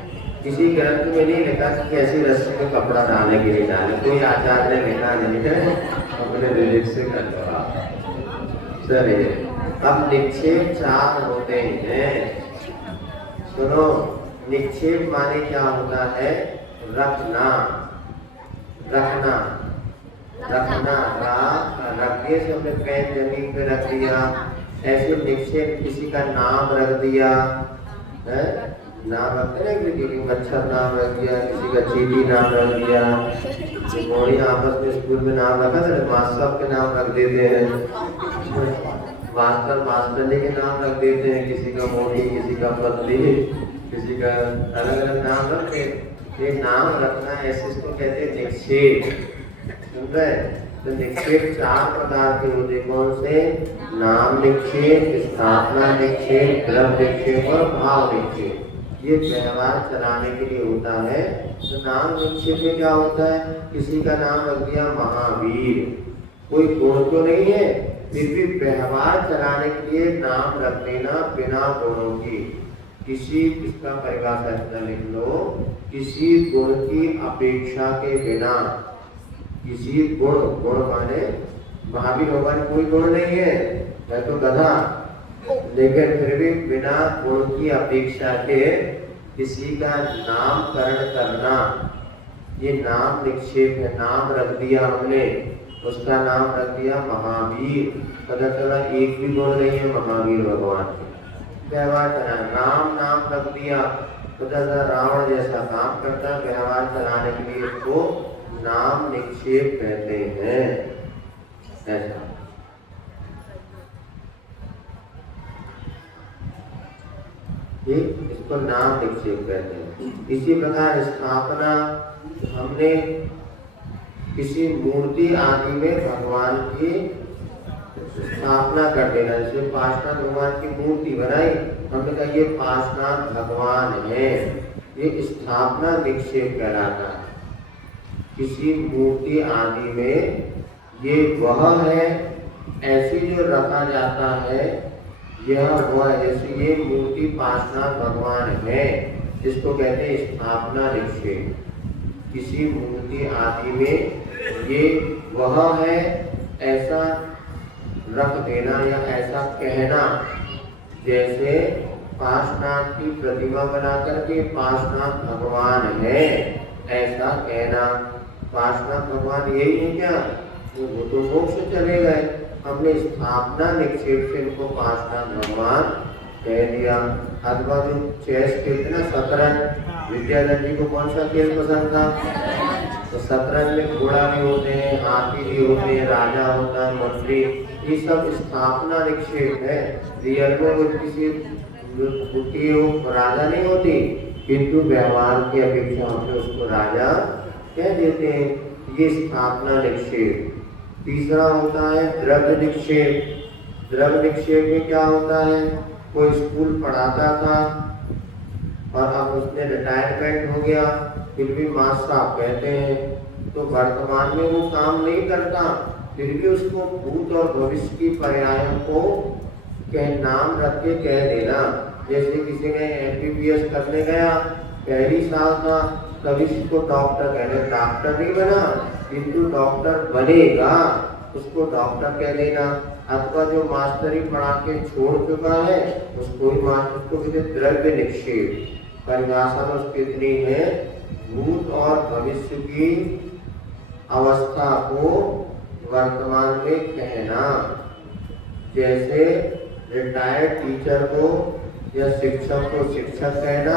किसी ग्रंथ में नहीं लिखा कि ऐसी रस्सी में कपड़ा डालने के लिए डाले, कोई आचार्य ने लिखा नहीं है, अपने विवेक से कर दो आप। चलिए, अब निक्षेप 4 होते हैं। सुनो, निक्षेप माने क्या होता है? रखना, रखना, रखना, रखने से हमने पैर जमीन पे रख दिया। ऐसे निक्षेप किसी का नाम रख दिया है, नाम रखते हैं, किसी मच्छर नाम रख दिया, किसी का चीटी नाम रख दिया। मोड़ी आपस में स्कूल में नाम रखा था, मास्टर के नाम रख देते हैं, मास्टरनी के नाम रख देते हैं, किसी का मोड़ी, किसी का पतली, किसी का अलग अलग नाम रखते। ये नाम रखना ऐसे इसको कहते हैं निक्षेप। सुन रहे? तो निक्षेप 4 प्रकार के होते, कौन से? नाम निक्षेप, स्थापना निक्षेप, द्रव्य निक्षेप और भाव निक्षेप। ये व्यवहार चलाने के लिए होता है। तो नाम निक्षेप में क्या होता है? किसी का नाम रख दिया महावीर, कोई गुण तो नहीं है, फिर भी व्यवहार चलाने के लिए नाम रख देना बिना गुणों की। किसी, इसका परिभाषा इतना लिख लो, किसी गुण की अपेक्षा के बिना, किसी गुण, गुण माने महावीर भगवान कोई गुण नहीं है, मैं तो गधा, लेकिन फिर भी बिना गुण की अपेक्षा के किसी का नामकरण करना, ये नाम निक्षेप है। नाम रख दिया हमने, उसका नाम रख दिया महावीर, पता चला एक भी गुण नहीं है महावीर भगवान के। व्यवहार चला, नाम रख दिया, पता चला रावण जैसा काम करता। व्यवहार चलाने के लिए इसको नाम निक्षेप कहते हैं। ऐसा इसको नाम निक्षेप कहते हैं। इसी प्रकार स्थापना, हमने किसी मूर्ति आदि में भगवान की स्थापना कर देना। जैसे पार्श्वनाथ भगवान की मूर्ति बनाई, हमने कहा ये पार्श्वनाथ भगवान है, ये स्थापना निक्षेप कहलाता है। किसी मूर्ति आदि में ये वह है, ऐसी जो रखा जाता है, यह वह, जैसे ये मूर्ति पार्श्वनाथ भगवान है, इसको कहते हैं स्थापना निक्षेप। किसी मूर्ति आदि में ये वह है, ऐसा रख देना या ऐसा कहना। जैसे पार्श्वनाथ की प्रतिमा बनाकर के पार्श्वनाथ भगवान है, ऐसा कहना। पार्श्वनाथ भगवान यही है क्या? वो तो मोक्ष चले गए, हमने स्थापना निक्षेप से इनको पार्श्वनाथ भगवान कह दिया। अथवा जो चेस खेलते ना, शतरंज, विद्याधर जी को कौन सा खेल पसंद था? तो शतरंज में घोड़ा भी होते हैं, हाथी भी होते हैं, राजा होता है, मंत्री, ये सब स्थापना निक्षेप है। रियल में वो किसी राजा नहीं होती, किंतु व्यवहार की अपेक्षा हमने उसको राजा कह देते हैं, ये स्थापना निक्षेप। तीसरा होता है द्रव्य निक्षेप। द्रव्य निक्षेप में क्या होता है? कोई स्कूल पढ़ाता था और अब उसने रिटायरमेंट हो गया, फिर भी मास्टर साहब कहते हैं, तो वर्तमान में वो काम नहीं करता, फिर भी उसको भूत और भविष्य की पर्यायों को नाम रख के कह देना। जैसे किसी ने MBBS करने गया, पहली साल था, कभी उसको डॉक्टर कहने, डॉक्टर नहीं बना किंतु डॉक्टर बनेगा, उसको डॉक्टर कह देना। अथवा जो मास्टरी पढ़ा के छोड़ चुका है, उसको ही मास्टर, उसको कहते द्रव्य निक्षेप। परिभाषा में उसकी इतनी है, भूत और भविष्य की अवस्था को वर्तमान में कहना। जैसे रिटायर्ड टीचर को या शिक्षक को शिक्षक कहना,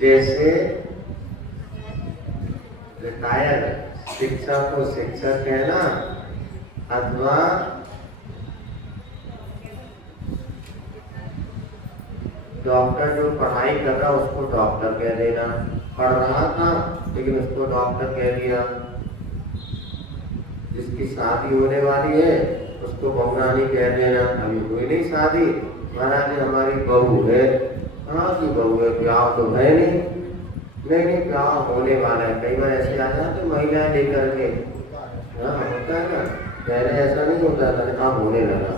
जैसे रिटायर्ड शिक्षक को शिक्षक कहना, अथवा डॉक्टर जो पढ़ाई कर रहा उसको डॉक्टर कह देना। पढ़ रहा था लेकिन उसको डॉक्टर कह दिया। जिसकी शादी होने वाली है उसको बहुरानी कह देना। अभी हुई नहीं शादी, महाराज हमारी बहू है। कहाँ की बहू है? ब्याह तो है नहीं। नहीं ब्याह होने वाला है। कई बार ऐसे आ जाते महिलाएं लेकर के, हाँ होता है ना, पहले ऐसा नहीं होता था, अब होने लगा।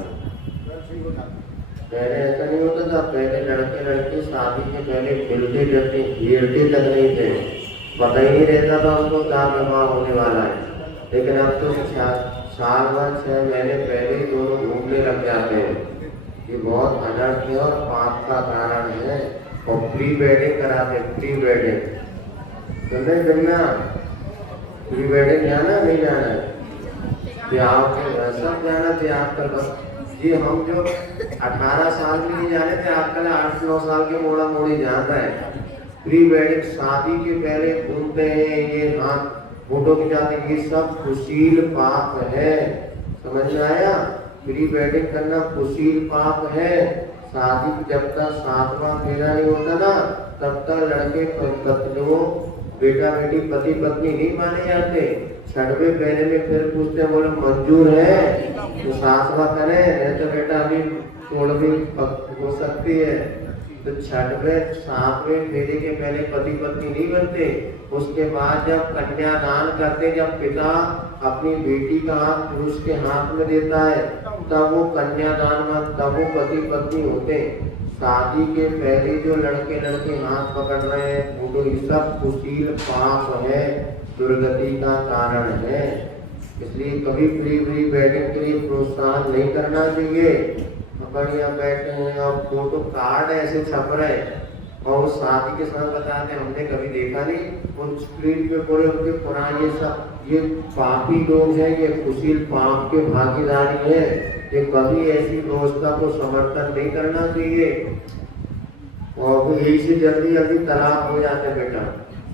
पहले ऐसा नहीं होता था, पहले लड़के लड़के शादी के पहले मिलते जबते घेरते तक नहीं थे, पता ही नहीं रहता था उनको क्या विवाह होने वाला है। लेकिन अब तो साल भर 6 महीने पहले ही दोनों घूमने लग जाते हैं। ये बहुत अनर्थ है और पाप का कारण है। और प्री वेडिंग कराते, प्री वेडिंग नहीं करना, प्री वेडिंग जाना नहीं जाना, ब्याह के सब जाना थे आजकल। जी हम जो 18 साल में नहीं जाने थे, आजकल 8-9 साल के मोड़ा मोड़ी जाता है। प्री वेडिंग शादी के पहले घूमते हैं, ये हाथ फोटो खिंचाते, ये सब कुशील पाप है। समझ में आया? प्री वेडिंग करना कुशील पाप है। शादी जब तक 7वां फेरा नहीं होता ना, तब तक लड़के पत्नियों बेटा बेटी पति पत्नी नहीं माने जाते। छठवें पहले में फिर पूछते बोले मंजूर है तो सासवा करे, नहीं तो बेटा अभी छोड़ भी हो सकती है। तो छठवें सातवें फेरे के पहले पति पत्नी नहीं बनते। उसके बाद जब कन्यादान करते, जब पिता अपनी बेटी का हाथ पुरुष के हाथ में देता है तब वो कन्यादान में, तब वो पति पत्नी होते। शादी के पहले जो लड़के लड़के हाथ पकड़ रहे हैं वो ये सब कुशील पाप है, दुर्गति का कारण है। इसलिए कभी प्री प्री वेडिंग के लिए प्रोत्साहन नहीं करना चाहिए। बढ़िया बैठे हैं और फोटो कार्ड ऐसे छप रहे और उस शादी के साथ बताते हमने कभी देखा नहीं। उन स्क्रीन पे पूरे उनके पुराने ये पापी लोग हैं, ये कुशील पाप के भागीदारी है। ये कभी ऐसी व्यवस्था को समर्थन नहीं करना चाहिए। और यही से जल्दी जल्दी तलाक हो जाते बेटा,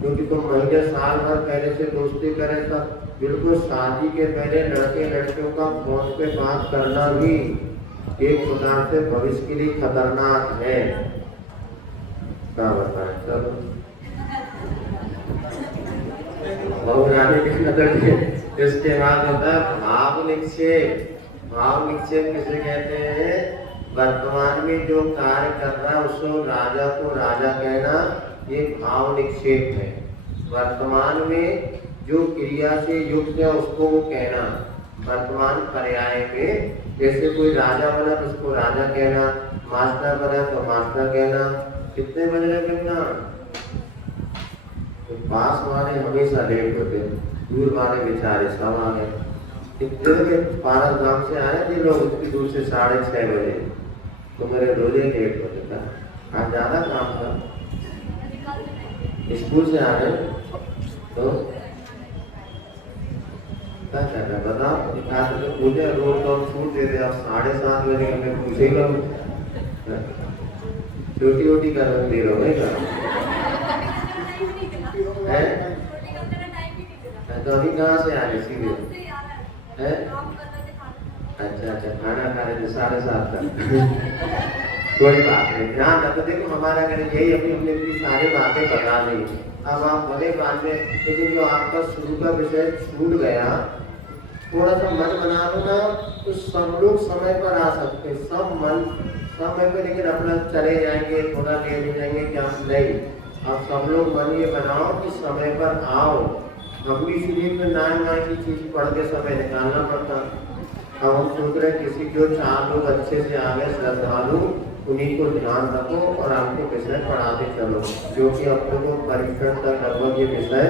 क्योंकि तुम महीने साल भर पहले से दोस्ती करें तब बिल्कुल शादी के पहले लड़के लड़कियों का फोन पे बात करना भी एक प्रकार से भविष्य के लिए खतरनाक है। क्या बताएं, चलो बहुरानी की नजर के। इसके बाद होता है भाव निक्षेप। भाव निक्षेप किसे कहते हैं? वर्तमान में जो कार्य कर रहा है उसको राजा को राजा कहना, ये भाव निक्षेप है। वर्तमान में जो क्रिया से युक्त है उसको वो कहना। वर्तमान पर्याय में जैसे कोई राजा बना तो उसको राजा कहना, मास्टर बना तो मास्टर कहना। कितने बज रहे कितना? तो पास वाले हमेशा लेट होते, दूर वाले बेचारे सब आ गए। कितने बजे? पारस गांव से आए थे लोग, उतनी दूर से 6:30 बजे, तो मेरे रोजे लेट होते था। आज ज्यादा काम था, स्कूल से आ रहे तो क्या कहना बताओ। तो पूछे रोज तो हम छूट देते, अब 7:30 बजे हमें पूछेगा छोटी छोटी कर दे रहे हो तो अभी कहाँ से आ रहे सीधे है? अच्छा अच्छा, खाना खा रहे थे 7:30 तक। कोई बात नहीं, ध्यान रखो। देखो हमारा घर यही अपनी सारी बातें बता दी। अब आप भले बाद में, लेकिन जो आपका शुरू का विषय छूट गया, थोड़ा सा मन बना लो ना तो सब लोग समय पर आ सकते। सब मन समय पर, लेकिन अपना चले जाएंगे, थोड़ा लेट हो जाएंगे, क्या नहीं। अब सब लोग मन ये बनाओ कि समय पर आओ। अपनी शरीर में नाय की चीज पढ़ के समय निकालना पड़ता। अब हम सोच रहे किसी जो 4 लोग अच्छे से आ गए श्रद्धालु, उन्हीं को ध्यान रखो और आपको विषय पढ़ाते चलो, जो कि अपने को परीक्षण तक लगभग ये विषय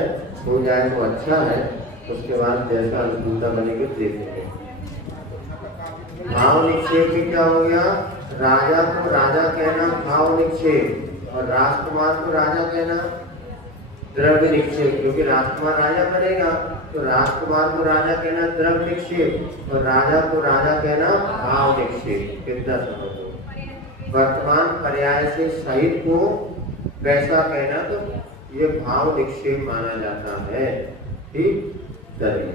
हो जाए तो अच्छा है। उसके बाद जैसा अनुकूलता बनेगी देखेंगे। भाव निक्षेप भी क्या हो गया? राजा को राजा कहना भाव निक्षेप, और राजकुमार को राजा कहना द्रव्य निक्षेप। क्योंकि राजकुमार राजा बनेगा तो राजकुमार को राजा कहना द्रव्य निक्षेप और राजा को राजा कहना भाव निक्षेप। कितना समझो? वर्तमान पर्याय से सहित को वैसा कहना तो ये भाव निक्षेप माना जाता है। ठीक, चलिए।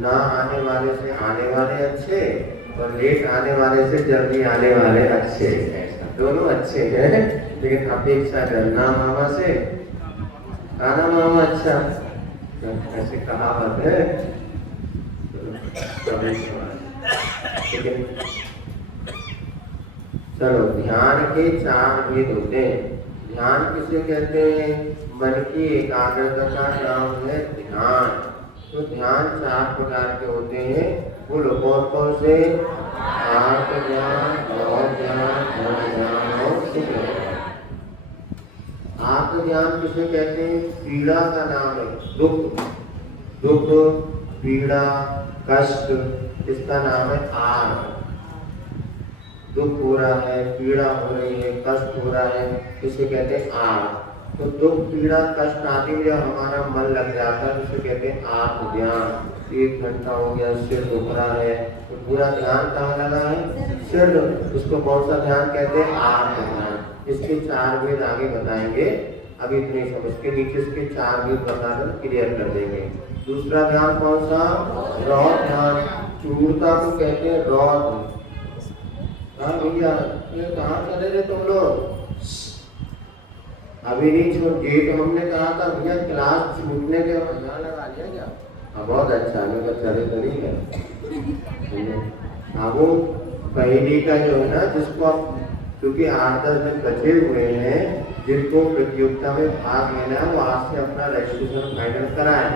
ना आने वाले से आने वाले अच्छे और लेट आने वाले से जल्दी आने वाले अच्छे, ऐसा दोनों अच्छे हैं। लेकिन अपेक्षा करना मामा से आना मामा अच्छा, ऐसे कहावत है। लेकिन चलो, ध्यान के 4 भेद होते हैं। ध्यान किसे कहते हैं? मन की एकाग्रता का नाम है ध्यान। तो ध्यान 4 प्रकार के होते हैं। बोलो कौन कौन से? आत्म ध्यान, भाव ध्यान, मन ध्यान और सुख ध्यान। आत्मज्ञान किसे कहते हैं? पीड़ा का नाम है। दुख, पीड़ा, कष्ट, इसका नाम है आर। दुख हो रहा है, पीड़ा हो रही है, कष्ट हो रहा है, इसे कहते हैं आर। तो दुख, पीड़ा, कष्ट आदि में जब हमारा मन लग जाता है उसे कहते हैं आत्मज्ञान। 1 घंटा हो गया, सिर दुख रहा है, तो पूरा ध्यान कहाँ लगा है? सिर। उसको कौन सा ध्यान कहते हैं? आत्मज्ञान। इसके 4 भेद आगे बताएंगे, अभी इतने समझ के नीचे इसके 4 भेद बताकर क्लियर कर देंगे। दूसरा ध्यान कौन सा? रौद्र ध्यान। क्रूरता को कहते हैं रौद्र। हाँ भैया, ये कहाँ चले रे तुम लोग? अभी नहीं छोड़, गेट हमने कहा था भैया क्लास छूटने के बाद यहाँ लगा लिया क्या? हाँ बहुत अच्छा, अगर चले तो नहीं है। हाँ वो पहली का जो है ना, जिसको आप क्योंकि 8-10 दिन बचे हुए हैं, जिनको प्रतियोगिता में भाग लेना है वो आज से अपना रजिस्ट्रेशन फाइनल कराएं।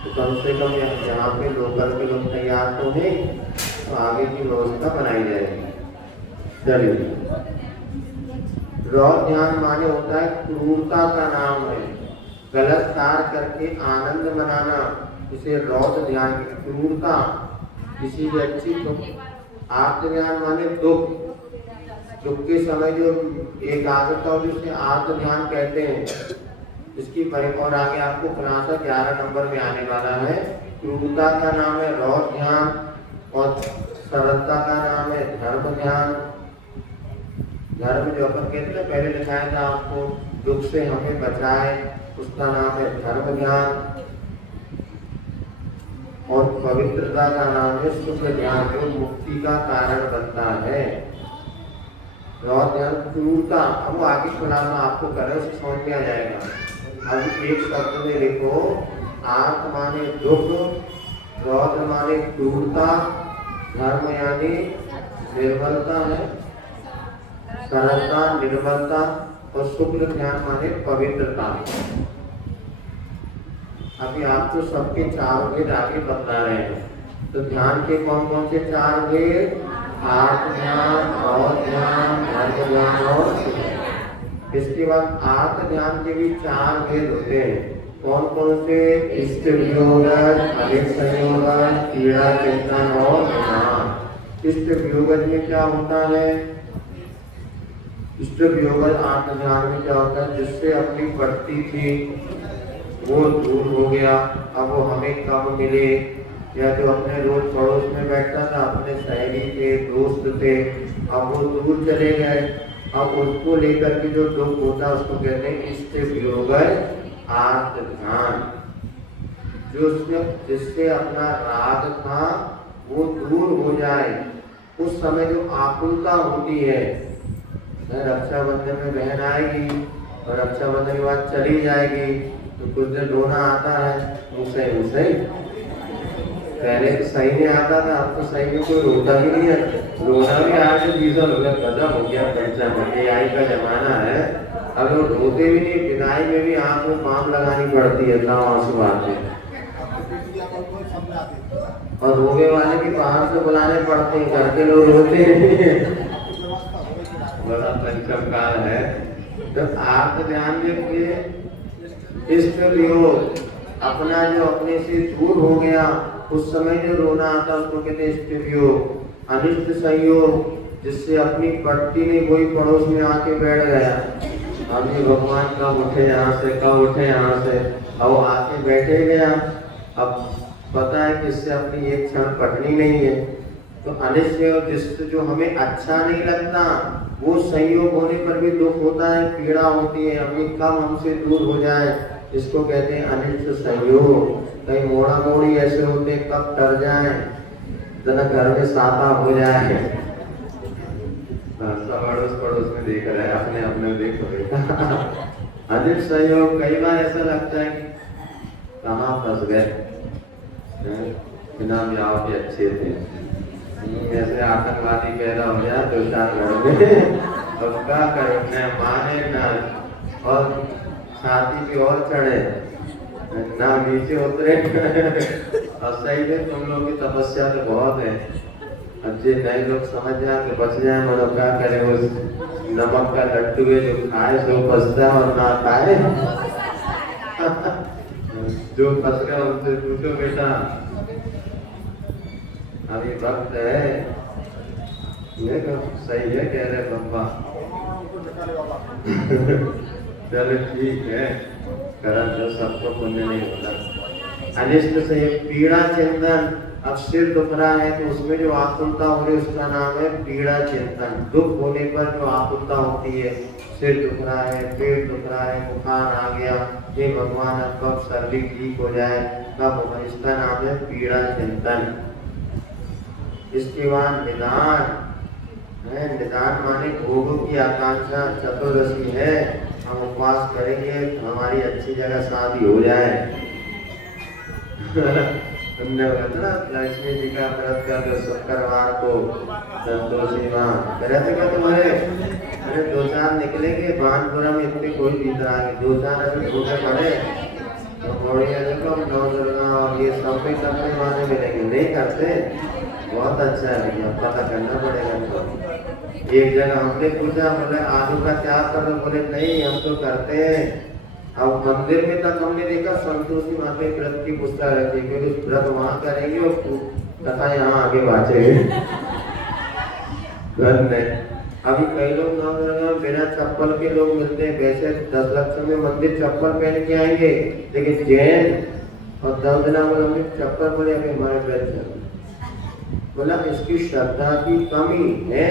तो कम से कम यहाँ पे लोकल के लोग तैयार तो हैं, तो आगे की व्यवस्था बनाई जाएगी। चलिए, रौद्र ध्यान माने होता है क्रूरता का नाम है, गलत कार्य करके आनंद मनाना, इसे रौद्र ध्यान, क्रूरता किसी व्यक्ति को। आर्त ध्यान माने दुख, दुख के समय जो एकाग्रता होती है उसे आर्त ध्यान कहते हैं। इसकी और आगे आपको खुलासा 11 नंबर में आने वाला है। क्रूरता का नाम है रौद्र ध्यान और सरलता का नाम है धर्म ध्यान। धर्म जो अपन कहते हैं पहले दिखाया था आपको, दुख से हमें बचाए, उसका नाम है धर्म ध्यान। और पवित्रता का नाम है सुख ध्यान, जो मुक्ति का कारण बनता है। रौद्र ध्यान क्रूरता, अब वो आगे खुलासा आपको करें उसे समझ में आ जाएगा। अब एक शब्द में लिखो, आर्त माने दुख, रौद्र माने क्रूरता, धर्म यानी निर्बलता है, सरलता निर्बलता, और शुक्ल ध्यान माने पवित्रता। अभी आपको सबके 4 भेद आगे बता रहे हैं। तो ध्यान के कौन कौन से 4 भेद? आर्त ध्यान, रौद्र ध्यान, धर्म ध्यान और शुक्ल ध्यान। इसके बाद आर्त ध्यान के भी 4 भेद होते हैं। कौन कौन से? इष्ट वियोग, अनिष्ट संयोग, पीड़ा चिंतन और निदान। इष्ट वियोग में क्या होता है? इष्ट वियोग आर्त ध्यान में क्या होता है? जिससे अपनी बढ़ती थी वो दूर हो गया, अब वो हमें कम मिले, या जो अपने रोज पड़ोस में बैठता था, अपने सहेली थे, दोस्त थे, अब वो दूर चले गए, अब उसको लेकर के जो दुख होता है उसको कहते हैं इष्ट वियोग आर्त ध्यान। जो उसमें जिससे अपना राग था वो दूर हो जाए, उस समय जो आकुलता होती है, रक्षाबंधन में बहन आएगी और रक्षाबंधन के बाद चली जाएगी, तो कुछ दिन रोना आता है, मुझसे पहले तो सही नहीं आता था, अब तो सही में कोई रोता भी नहीं है। रोना भी आज डीजल हो गया, गजब हो गया, AI का जमाना है। अब लोग रोते भी नहीं, विदाई में भी आंख में पाम लगानी पड़ती है, ना आंसू आते हैं, और रोगे वाले भी बाहर से बुलाने पड़ते हैं, घर के लोग रोते हैं। बड़ा पंचम काल है। तो आप ध्यान रखिए, इष्ट वियोग, अपना जो अपने से दूर हो गया, उस समय जो रोना आता है उसको कहते हैं इष्ट वियोग। अनिष्ट संयोग, जिससे अपनी पट्टी नहीं, कोई पड़ोस में आके बैठ गया, अब ये भगवान कब उठे यहाँ से, कब उठे यहाँ से, अब आके बैठे गया, अब पता है कि इससे अपनी एक क्षण पटनी नहीं है। तो अनिष्ट संयोग, जिससे जो हमें अच्छा नहीं लगता, वो संयोग होने पर भी दुख होता है, पीड़ा होती है, अभी कब हमसे दूर हो जाए, इसको कहते हैं अनिष्ट संयोग। कहीं मोड़ा मोड़ी ऐसे होते हैं, कब डर जाए, जना घर में साता हो जाए। सब अड़ोस पड़ोस में देख रहे हैं, अपने अपने देखो बेटा। अनिष्ट संयोग, कई बार ऐसा लगता है कि कहाँ फंस गए, बिना ब्याह के अच्छे थे, ऐसे आतंकवादी पैदा हो गया 2-4 घर में, अब क्या करें, न माने न और छाती पे और चढ़े, ना नीचे उतरे। और सही में तुम लोग की तपस्या तो बहुत है, अच्छे नए लोग समझ जाए तो बच जाए, मनो क्या करें, उस नमक का लड्डू है जो खाए सो फंसता और ना खाए। जो फंस गया उनसे पूछो बेटा, अभी वक्त है, ये तो सही है कह रहे बाबा। चलो ठीक है, कर्म जो सबको पुण्य नहीं होता। अनिष्ट से पीड़ा चिंतन, अब सिर दुख रहा है तो उसमें जो आकुलता हो रही है उसका नाम है पीड़ा चिंतन। दुख होने पर जो आकुलता होती है, सिर दुख रहा है, पेट दुख रहा है, बुखार आ गया, हे भगवान अब कब सर्दी ठीक हो जाए, कब होगा, इसका नाम है पीड़ा चिंतन। इसके बाद निदान है, निदान माने भोगों की आकांक्षा चतुर्दशी है। हम उपवास करेंगे हमारी अच्छी जगह शादी हो जाए। हमने बोला था ना लक्ष्मी जी का व्रत कर लो शुक्रवार को संतोषी माँ कह थे क्या तुम्हारे अरे 2-4 निकलेंगे बानपुरा में इतने कोई भीतर आगे 2-4 अगर ढूंढे पड़े तो मोड़िया देखो नौ दुर्गा और ये सब भी करने वाले मिलेंगे नहीं करते। बहुत अच्छा है भैया पता करना पड़ेगा। तो एक जगह हमने पूछा बोले आलू का क्या कर बोले नहीं हम तो करते हैं। अब मंदिर में तक हमने देखा संतोषी माता के व्रत की पुस्तक रहती है क्योंकि व्रत वहाँ करेंगे और कथा यहाँ आगे बाँचेंगे। अभी कई लोग बिना चप्पल के लोग मिलते हैं वैसे 10 लक्ष में मंदिर चप्पल पहन के आएंगे लेकिन जैन और 10 दिना बोले चप्पल बोले अभी हमारे व्रत चल बोला इसकी श्रद्धा की कमी है।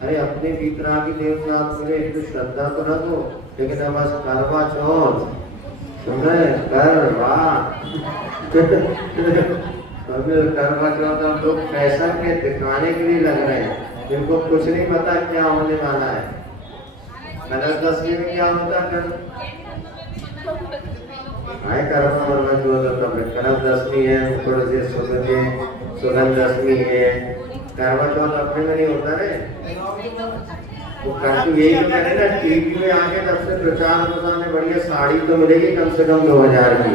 अरे अपने भीतरा की देवता बोले तो श्रद्धा तो न दो लेकिन अब बस करवा चौथ सुने करवा करवा चौथ हम लोग फैशन के दिखाने के लिए लग रहे हैं जिनको कुछ नहीं पता क्या होने वाला है। कलश दशमी में क्या होता है करवा मरना जो कलश दशमी है थोड़े से सुगंध दशमी है करवा चौथ अपने में नहीं होता रे वो करती यही तो करे ना टीवी में आके तब से प्रचार प्रसार में बढ़िया साड़ी तो मिलेगी कम से कम 2000 की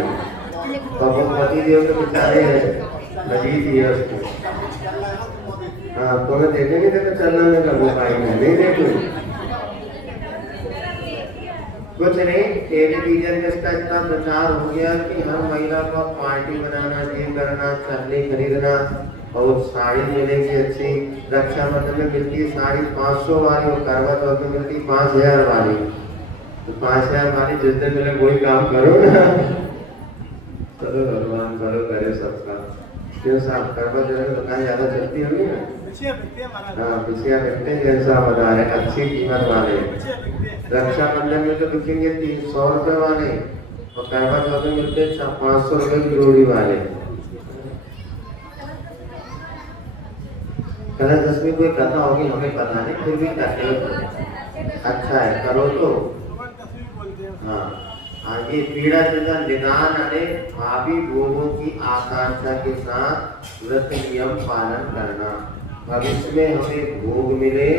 और वो पति देव तो बेचारे लगी थी उसको। हाँ तो मैं देखेंगे तो चलना में कर पाएंगे नहीं देखो कुछ नहीं टेलीविजन में इसका इतना प्रचार हो गया कि हर महिला को पार्टी बनाना ये करना चटनी खरीदना और साड़ी मिलेगी अच्छी रक्षाबंधन में मिलती है साड़ी 500 वाली और करवा चौथ में मिलती 5000 वाली। तो 5000 वाली जिस दिन मिले वही काम करो ना। चलो भगवान करो करे सबका क्यों साहब करवा चौथ में दुकान ज्यादा चलती होगी ना। हाँ पिछिया बिकते हैं जैसा बता रहे अच्छी कीमत वाले। रक्षाबंधन में तो बिकेंगे 300 रुपए वाले और करवा चौथ में मिलते 500 रुपए की जोड़ी वाले। कलश दशमी कोई कथा होगी हमें पता नहीं फिर भी करते अच्छा है करो तो। हाँ आगे पीड़ा तथा निदान अने भावी भोगों की आकांक्षा के साथ व्रत नियम पालन करना। भविष्य में हमें भोग मिले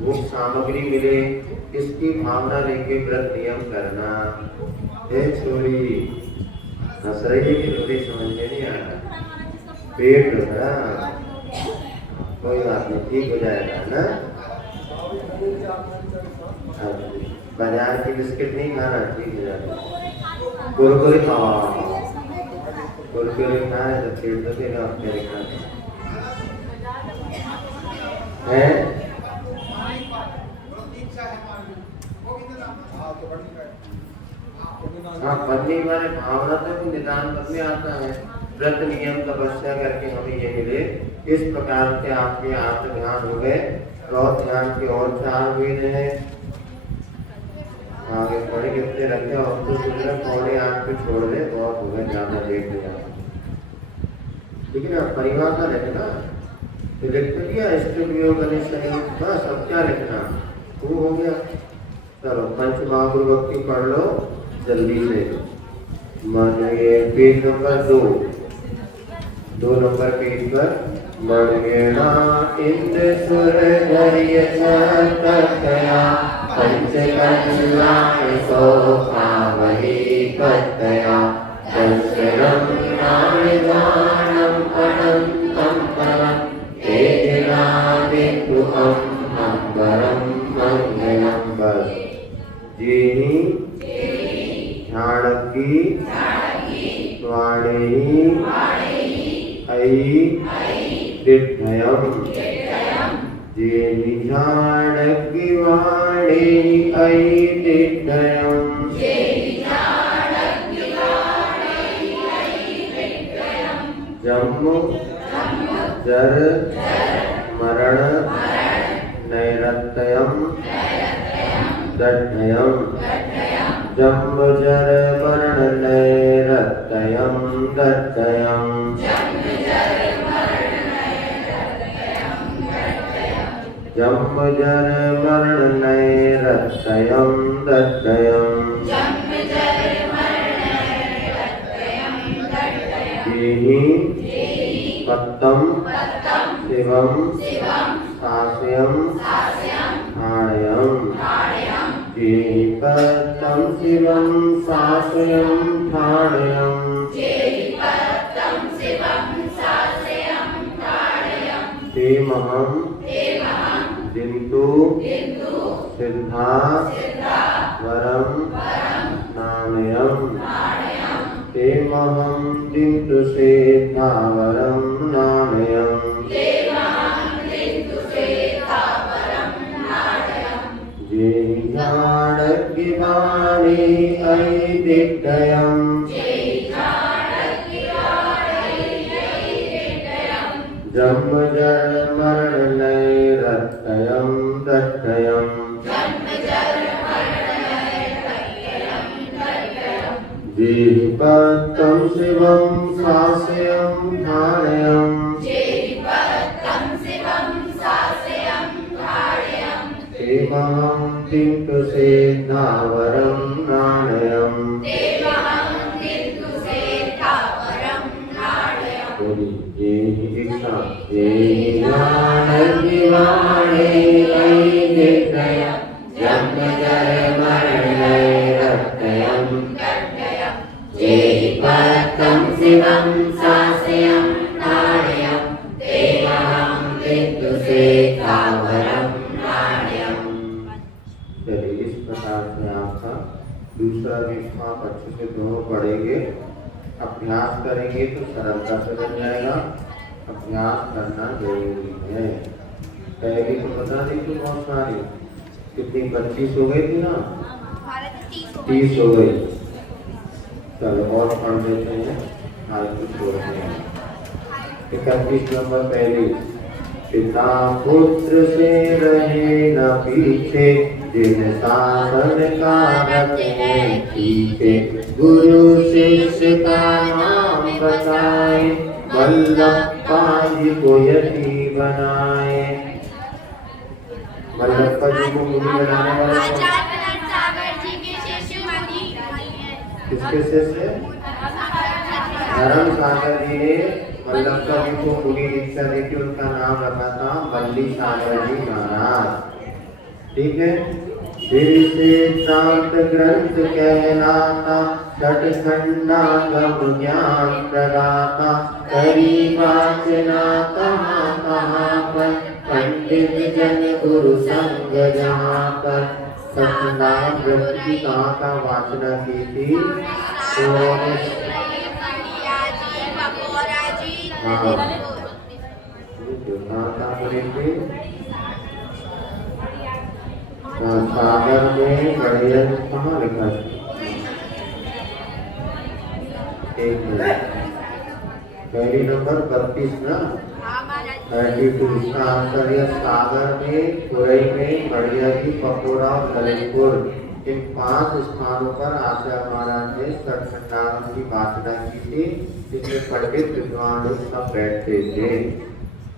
भोग सामग्री मिले इसकी भावना लेके व्रत नियम करना। छोरी हंस रही है कि रोटी समझ में नहीं आ रहा पेट भरा कोई बात नहीं ठीक हो जाएगा ना। बाजार की बिस्किट नहीं खाना ठीक हो जाएगा। कुरकुरे खाओ कुरकुरे खाए तो पेट तो देगा आपके है। हाँ पत्नी हमारे भावना तो निदान में आता है व्रत नियम तपस्या करके हमें ये मिले इस प्रकार के आपके आत्म ध्यान हो गए। और ध्यान के और 4 वेद हैं आगे पढ़े कितने रखे और तो सुंदर पौड़े 8 पे छोड़ दे बहुत हो गए ज्यादा लेट हो जाए लेकिन आप परिवार का लिखना तो लिख लिया इष्टयोग बस अब क्या लिखना वो हो गया। चलो पंच महागुरु भक्ति पढ़ लो जल्दी से। मान ये पेज नंबर 2 नंबर पेज पर मणिगणा इंद्र सुर धैर्य सतया पंचकन्याय सोहावही पतया संस्कृतं नाविदानं अनन्तं परं तेजनादित्युहं मंगलं मंगलं बस जेहि ध्यानकी स्वाणेहि ऐ दिव्यं जेहि ध्यानकी वाणेहि ऐ दिव्यं जन्म जर मरण नैरत्यं दड्ढयं जन्म जर मरण नैरत्यं दड्ढयं जन्म जर मरण नैरत्यं दत्तयम् जेहि पत्तं शिवं सास्यं ठाणयम् जेहि पत्तं शिवं सास्यं ठाणयम् तेमहं दिन्तु सिद्धा वरं नाणयम् तेमहं दिन्तु सिद्धा वरं नाणयम् जेहि जाडग्गिवाणी ऐदिग्धयम् जन्म जर मरण नैरत्यं दत्तयम् जेहि पत्तं शिवं सास्यं ठाणयम् तेमहं दिन्तु सिद्धा वरं नाणयम् जेहि ज्ञानदिवाणे ऐदिग्धयम् जन्म जर मरण नैरत्यं जेहि पत्तं शिवं सास्यं ठाणयम् तेमहं दिन्तु सिद्धा वरं नाणयम्। चलिए इस प्रकार से आपका दूसरा विश्वास अच्छे से दोनों पढ़ेंगे, अभ्यास करेंगे तो सरलता से बन जाएगा। अभ्यास करना जरूरी है। पहले तो बता दी थी बहुत सारी, कितनी 25 हो गई थी ना, 30 हो गई। चलो और पढ़ देते हैं, आज कुछ छोड़ते हैं। 31 नंबर पहली, पिता पुत्र से रहे न पीछे, जिन साधन का रत है पीछे, गुरु शिष्य का नाम बताए, वल्लभा जी को यति बनाए। वल्लभा जी को मुनि बनाने वाले किसके शिष्य? धर्म सागर जी ने वल्लभा जी को मुनि दीक्षा देके उनका नाम रखा था वल्ली सागर जी महाराज। ठीक है। फिर से शांत ग्रंथ कहलाता, छठ खंडागम ज्ञान प्रदाता, करी वाचना कहाँ कहाँ पर, पंडित जन गुरु संग जहाँ पर। सत्यनारायण ग्रंथ की कहाँ का वाचना की थी? सागर में बढ़िया कहाँ लिखा है? एक मिनट, पहली नंबर 32 ना, 32 इसका आंसर है सागर में, खुरई में, बढ़िया जी, पकोड़ा और ललितपुर, इन 5 स्थानों पर आचार्य महाराज ने सठखंडागम की वाचना की थी, जिसमें पंडित विद्वान लोग सब बैठते थे।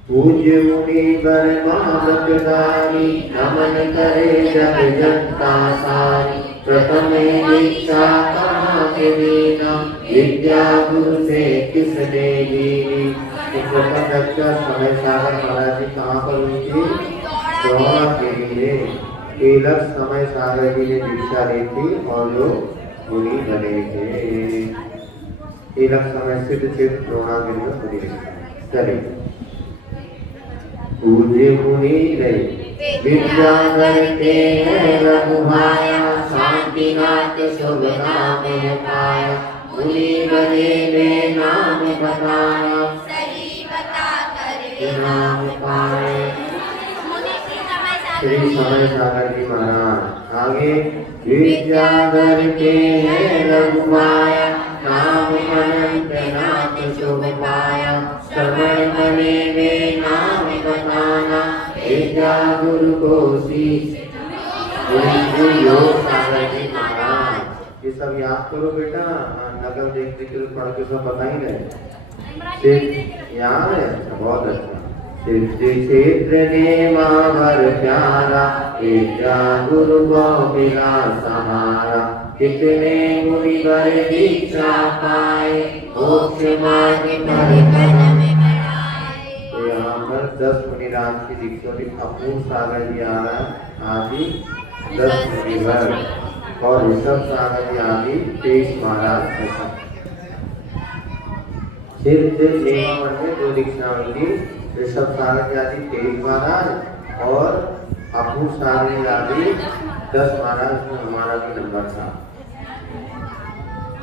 पूज्य मुनि वर महावतधारी, नमन करे जग जनता सारी, प्रथम दीक्षा कहाँ के दीना, विद्या गुरु से किसने दीनी। प्रथम दीक्षा समय सागर महाराज जी कहाँ पर हुई थी? द्रोणागिरी में। तिलक समय सागर जी ने दीक्षा ली थी और लोग मुनि बने थे। तिलक समय सिद्ध द्रोणागिरी में मुनि। चलिए, पूज्य मुनि रहे विद्याधर के हैं रघुमाया, शांतिनाथ शुभ नाम है पाया, मुनि बने ने नाम बताया, सही बता कर नाम पाए। श्री समय सागर जी महाराज। आगे, विद्याधर के हैं रघुमाया, नाम अनंत नाथ शुभ पाया, श्रवण बने वे नाम बताना, विद्या गुरु को शीश। सागर जी महाराज, ये सब याद करो बेटा, नकल देखते के पढ़ के सब बता ही रहे। याद है? अच्छा, बहुत अच्छा। सिद्धि क्षेत्र नेमावर प्यारा, विद्या गुरु गोविला सहारा। कितने मुनिवर दीक्षा पाए, मोक्ष मार्ग परिपथ में बढ़ाए। तो यहाँ पर 10 मुनिराज की दीक्षा भी अपूर्ण सागर जी आ रहा है आदि 10 मुनिवर, और ऋषभ सागर जी आदि 23 महाराज ऐसा। सिद्ध नेमावर में 2 दीक्षा होगी, ऋषभ सागर जी आदि 23 महाराज और अपूर्ण सागर जी आदि 10 महाराज में हमारा भी नंबर था।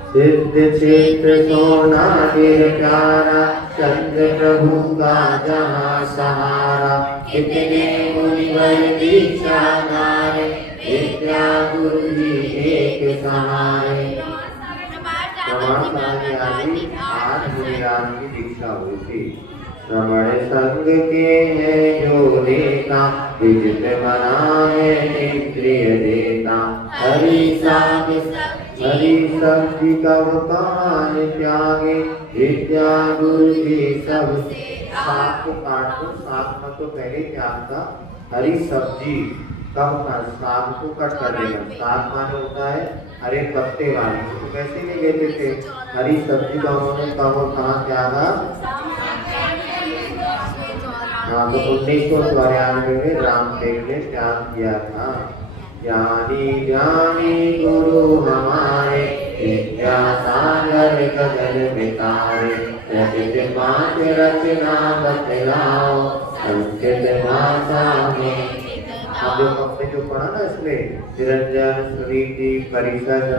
सिद्ध क्षेत्र सोना गिर प्यारा, चंद्र प्रभु का जहाँ सहारा। कितने मुनिवर दीक्षा नारे, विद्या गुरु जी एक सहारे। आदि 8 मुनिराज की दीक्षा हुई थी। श्रवण संग के है जो नेता, विजित मना है इंद्रिय देता। हरि सब्जी कब कान त्यागे, विद्या गुरु जी सबसे। साग को काटो, साग का तो पहले त्याग था। हरी सब्जी कब खान, साग को कट कर देना। साग माने होता है हरे पत्ते वाले, तो कैसे नहीं लेते थे। हरी सब्जी का उन्होंने कब और कहाँ त्यागा। हाँ, तो 1992 में रामदेव ने त्याग किया था। ज्ञानी ज्ञानी गुरु हमारे, विद्या सागर गगन बितारे। रचित पांच रचना बतलाओ, संस्कृत भाषा में। हम जो हमने जो पढ़ा ना इसमें, निरंजन, सुनीति, परिषद,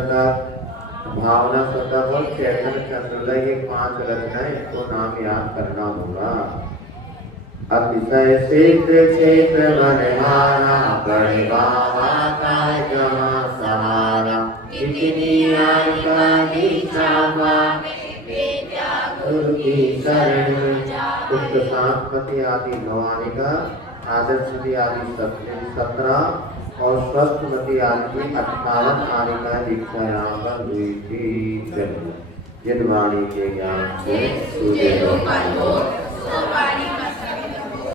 भावना, सतह और चैतन्य चंद्रोदय, ये 5 रचनाएं, इनको नाम याद करना होगा। अतिशय शीघ्र क्षेत्र मनहारा, बड़े बाबा का जहाँ सहारा। इतनी आज्ञा दीक्षा गुरु की शरण। पुष्ट शांतपति आदि भवानिका, आदर्शमती आदि 17 और स्वस्थमती आदि 58 आनिका दीक्षा यहाँ पर हुई थी। जिन वाणी के ज्ञान से सूर्य